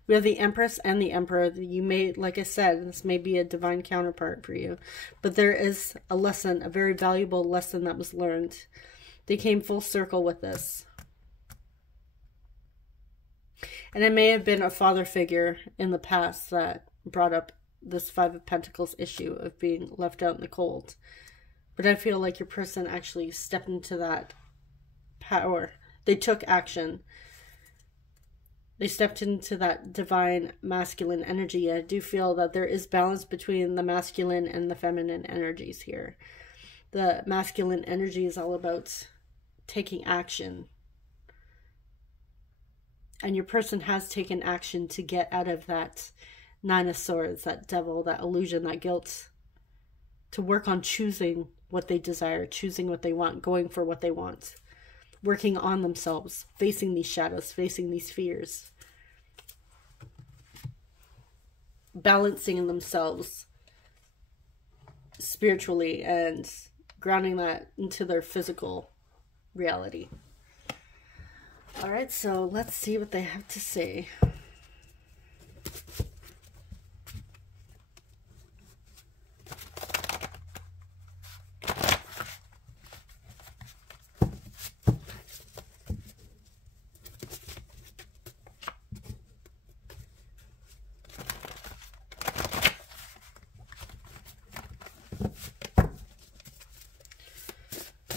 We have the Empress and the Emperor. You may, like I said, this may be a divine counterpart for you. But there is a lesson, a very valuable lesson that was learned. They came full circle with this. And it may have been a father figure in the past that brought up this Five of Pentacles issue of being left out in the cold. But I feel like your person actually stepped into that power. They took action. They stepped into that divine masculine energy. I do feel that there is balance between the masculine and the feminine energies here. The masculine energy is all about taking action. And your person has taken action to get out of that Nine of Swords, that devil, that illusion, that guilt. To work on choosing what they desire, choosing what they want, going for what they want. Working on themselves, facing these shadows, facing these fears. Balancing themselves spiritually and grounding that into their physical reality. All right, so let's see what they have to say.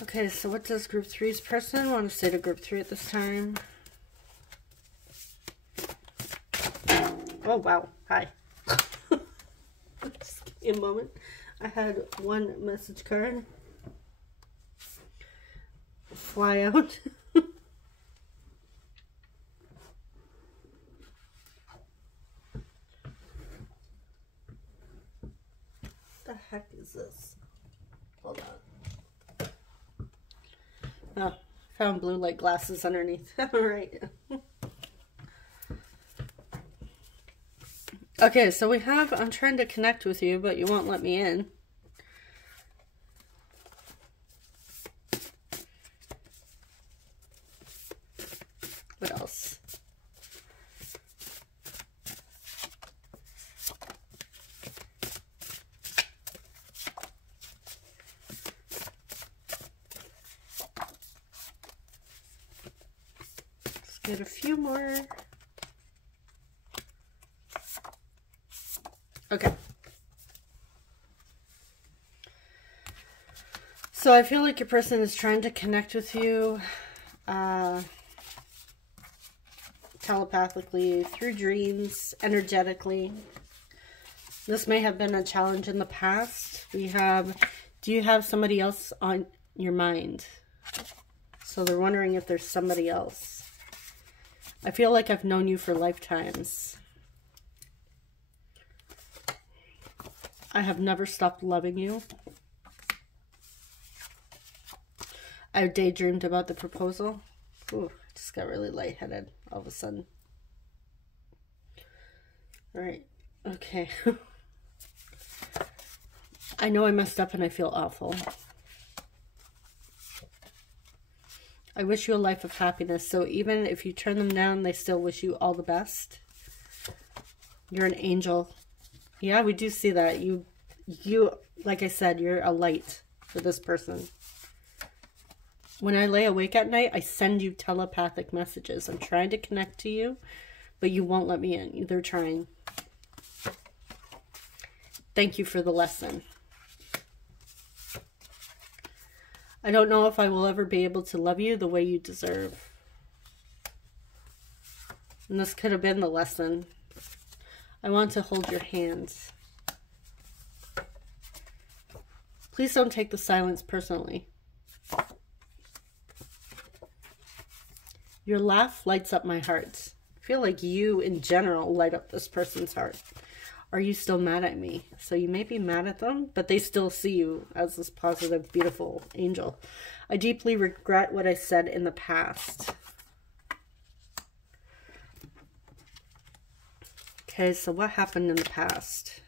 Okay, so what does Group 3's person want to say to Group 3 at this time? Oh, wow. Hi. Just give me a moment. I had one message card fly out. The heck is this? Hold on. Oh, found blue light glasses underneath. All right. Okay, so we have, I'm trying to connect with you, but you won't let me in. What else? Let's get a few more. Okay. So I feel like your person is trying to connect with you telepathically, through dreams, energetically. This may have been a challenge in the past. We have, do you have somebody else on your mind? So they're wondering if there's somebody else. I feel like I've known you for lifetimes. I have never stopped loving you. I daydreamed about the proposal. Ooh, just got really lightheaded all of a sudden. All right. Okay. I know I messed up and I feel awful. I wish you a life of happiness. So even if you turn them down, they still wish you all the best. You're an angel. Yeah, we do see that. You, like I said, you're a light for this person. When I lay awake at night, I send you telepathic messages. I'm trying to connect to you, but you won't let me in. They're trying. Thank you for the lesson. I don't know if I will ever be able to love you the way you deserve. And this could have been the lesson. I want to hold your hands. Please don't take the silence personally. Your laugh lights up my heart. I feel like you, in general, light up this person's heart. are you still mad at me? So you may be mad at them, but they still see you as this positive, beautiful angel. I deeply regret what I said in the past. Okay, so what happened in the past?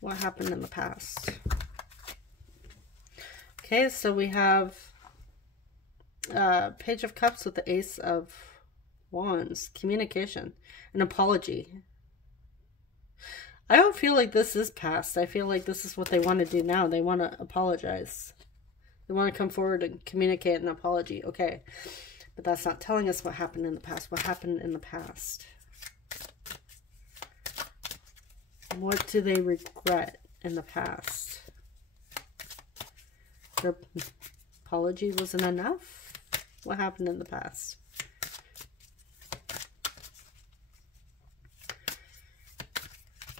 What happened in the past? Okay, so we have Page of Cups with the Ace of Wands. Communication. An apology. I don't feel like this is past. I feel like this is what they want to do now. They want to apologize. They want to come forward and communicate an apology. Okay. But that's not telling us what happened in the past. What happened in the past? What do they regret in the past? Their apology wasn't enough? What happened in the past?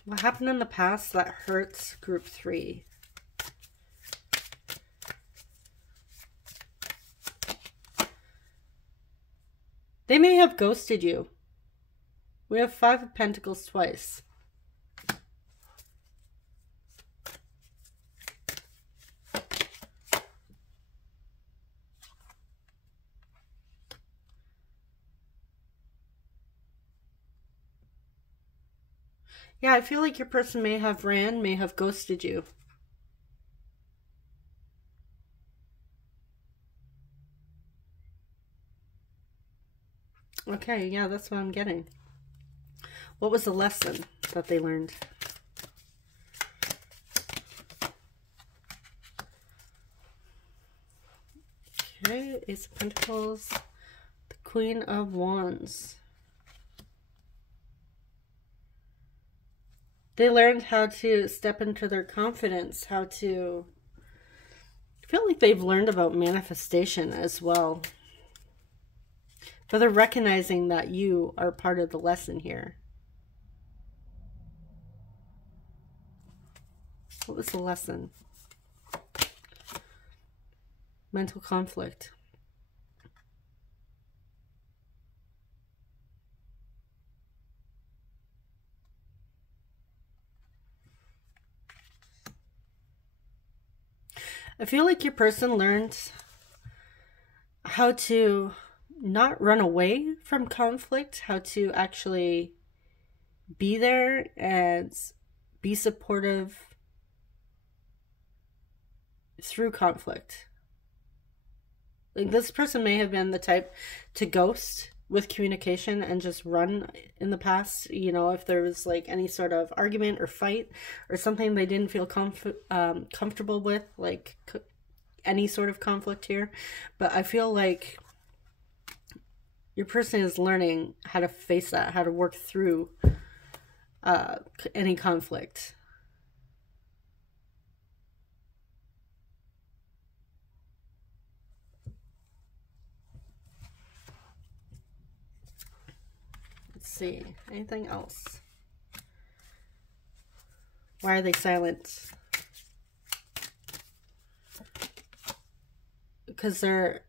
What happened in the past that hurts group 3? They may have ghosted you. We have 5 of Pentacles twice. Yeah, I feel like your person may have ghosted you. Okay, yeah, that's what I'm getting. What was the lesson that they learned? Okay, Ace of Pentacles, the Queen of Wands. They learned how to step into their confidence, how to... I feel like they've learned about manifestation as well. But they're recognizing that you are part of the lesson here. What was the lesson? Mental conflict. I feel like your person learned how to not run away from conflict, how to actually be there and be supportive through conflict. Like, this person may have been the type to ghost with communication and just run in the past, you know, if there was like any sort of argument or fight or something they didn't feel comfortable with, like any sort of conflict here. But I feel like your person is learning how to face that, how to work through any conflict. See, anything else? Why are they silent? Because they're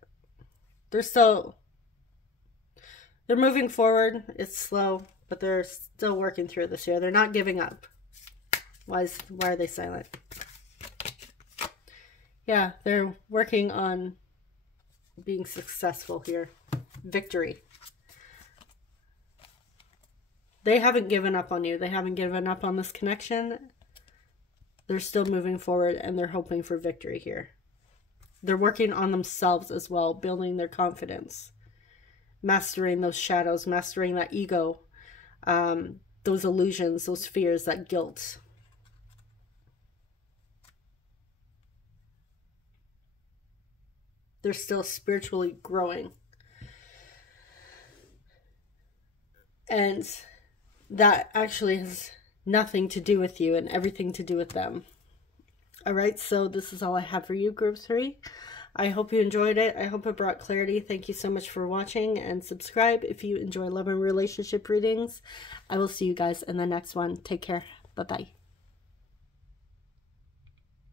moving forward. It's slow, but they're still working through this year. They're not giving up. Why are they silent? Yeah, they're working on being successful here. Victory. They haven't given up on you. They haven't given up on this connection. They're still moving forward and they're hoping for victory here. They're working on themselves as well, building their confidence, mastering those shadows, mastering that ego, those illusions, those fears, that guilt. They're still spiritually growing. And that actually has nothing to do with you and everything to do with them. All right, so this is all I have for you, Group 3. I hope you enjoyed it. I hope it brought clarity. Thank you so much for watching, and subscribe if you enjoy love and relationship readings. I will see you guys in the next one. Take care. Bye-bye.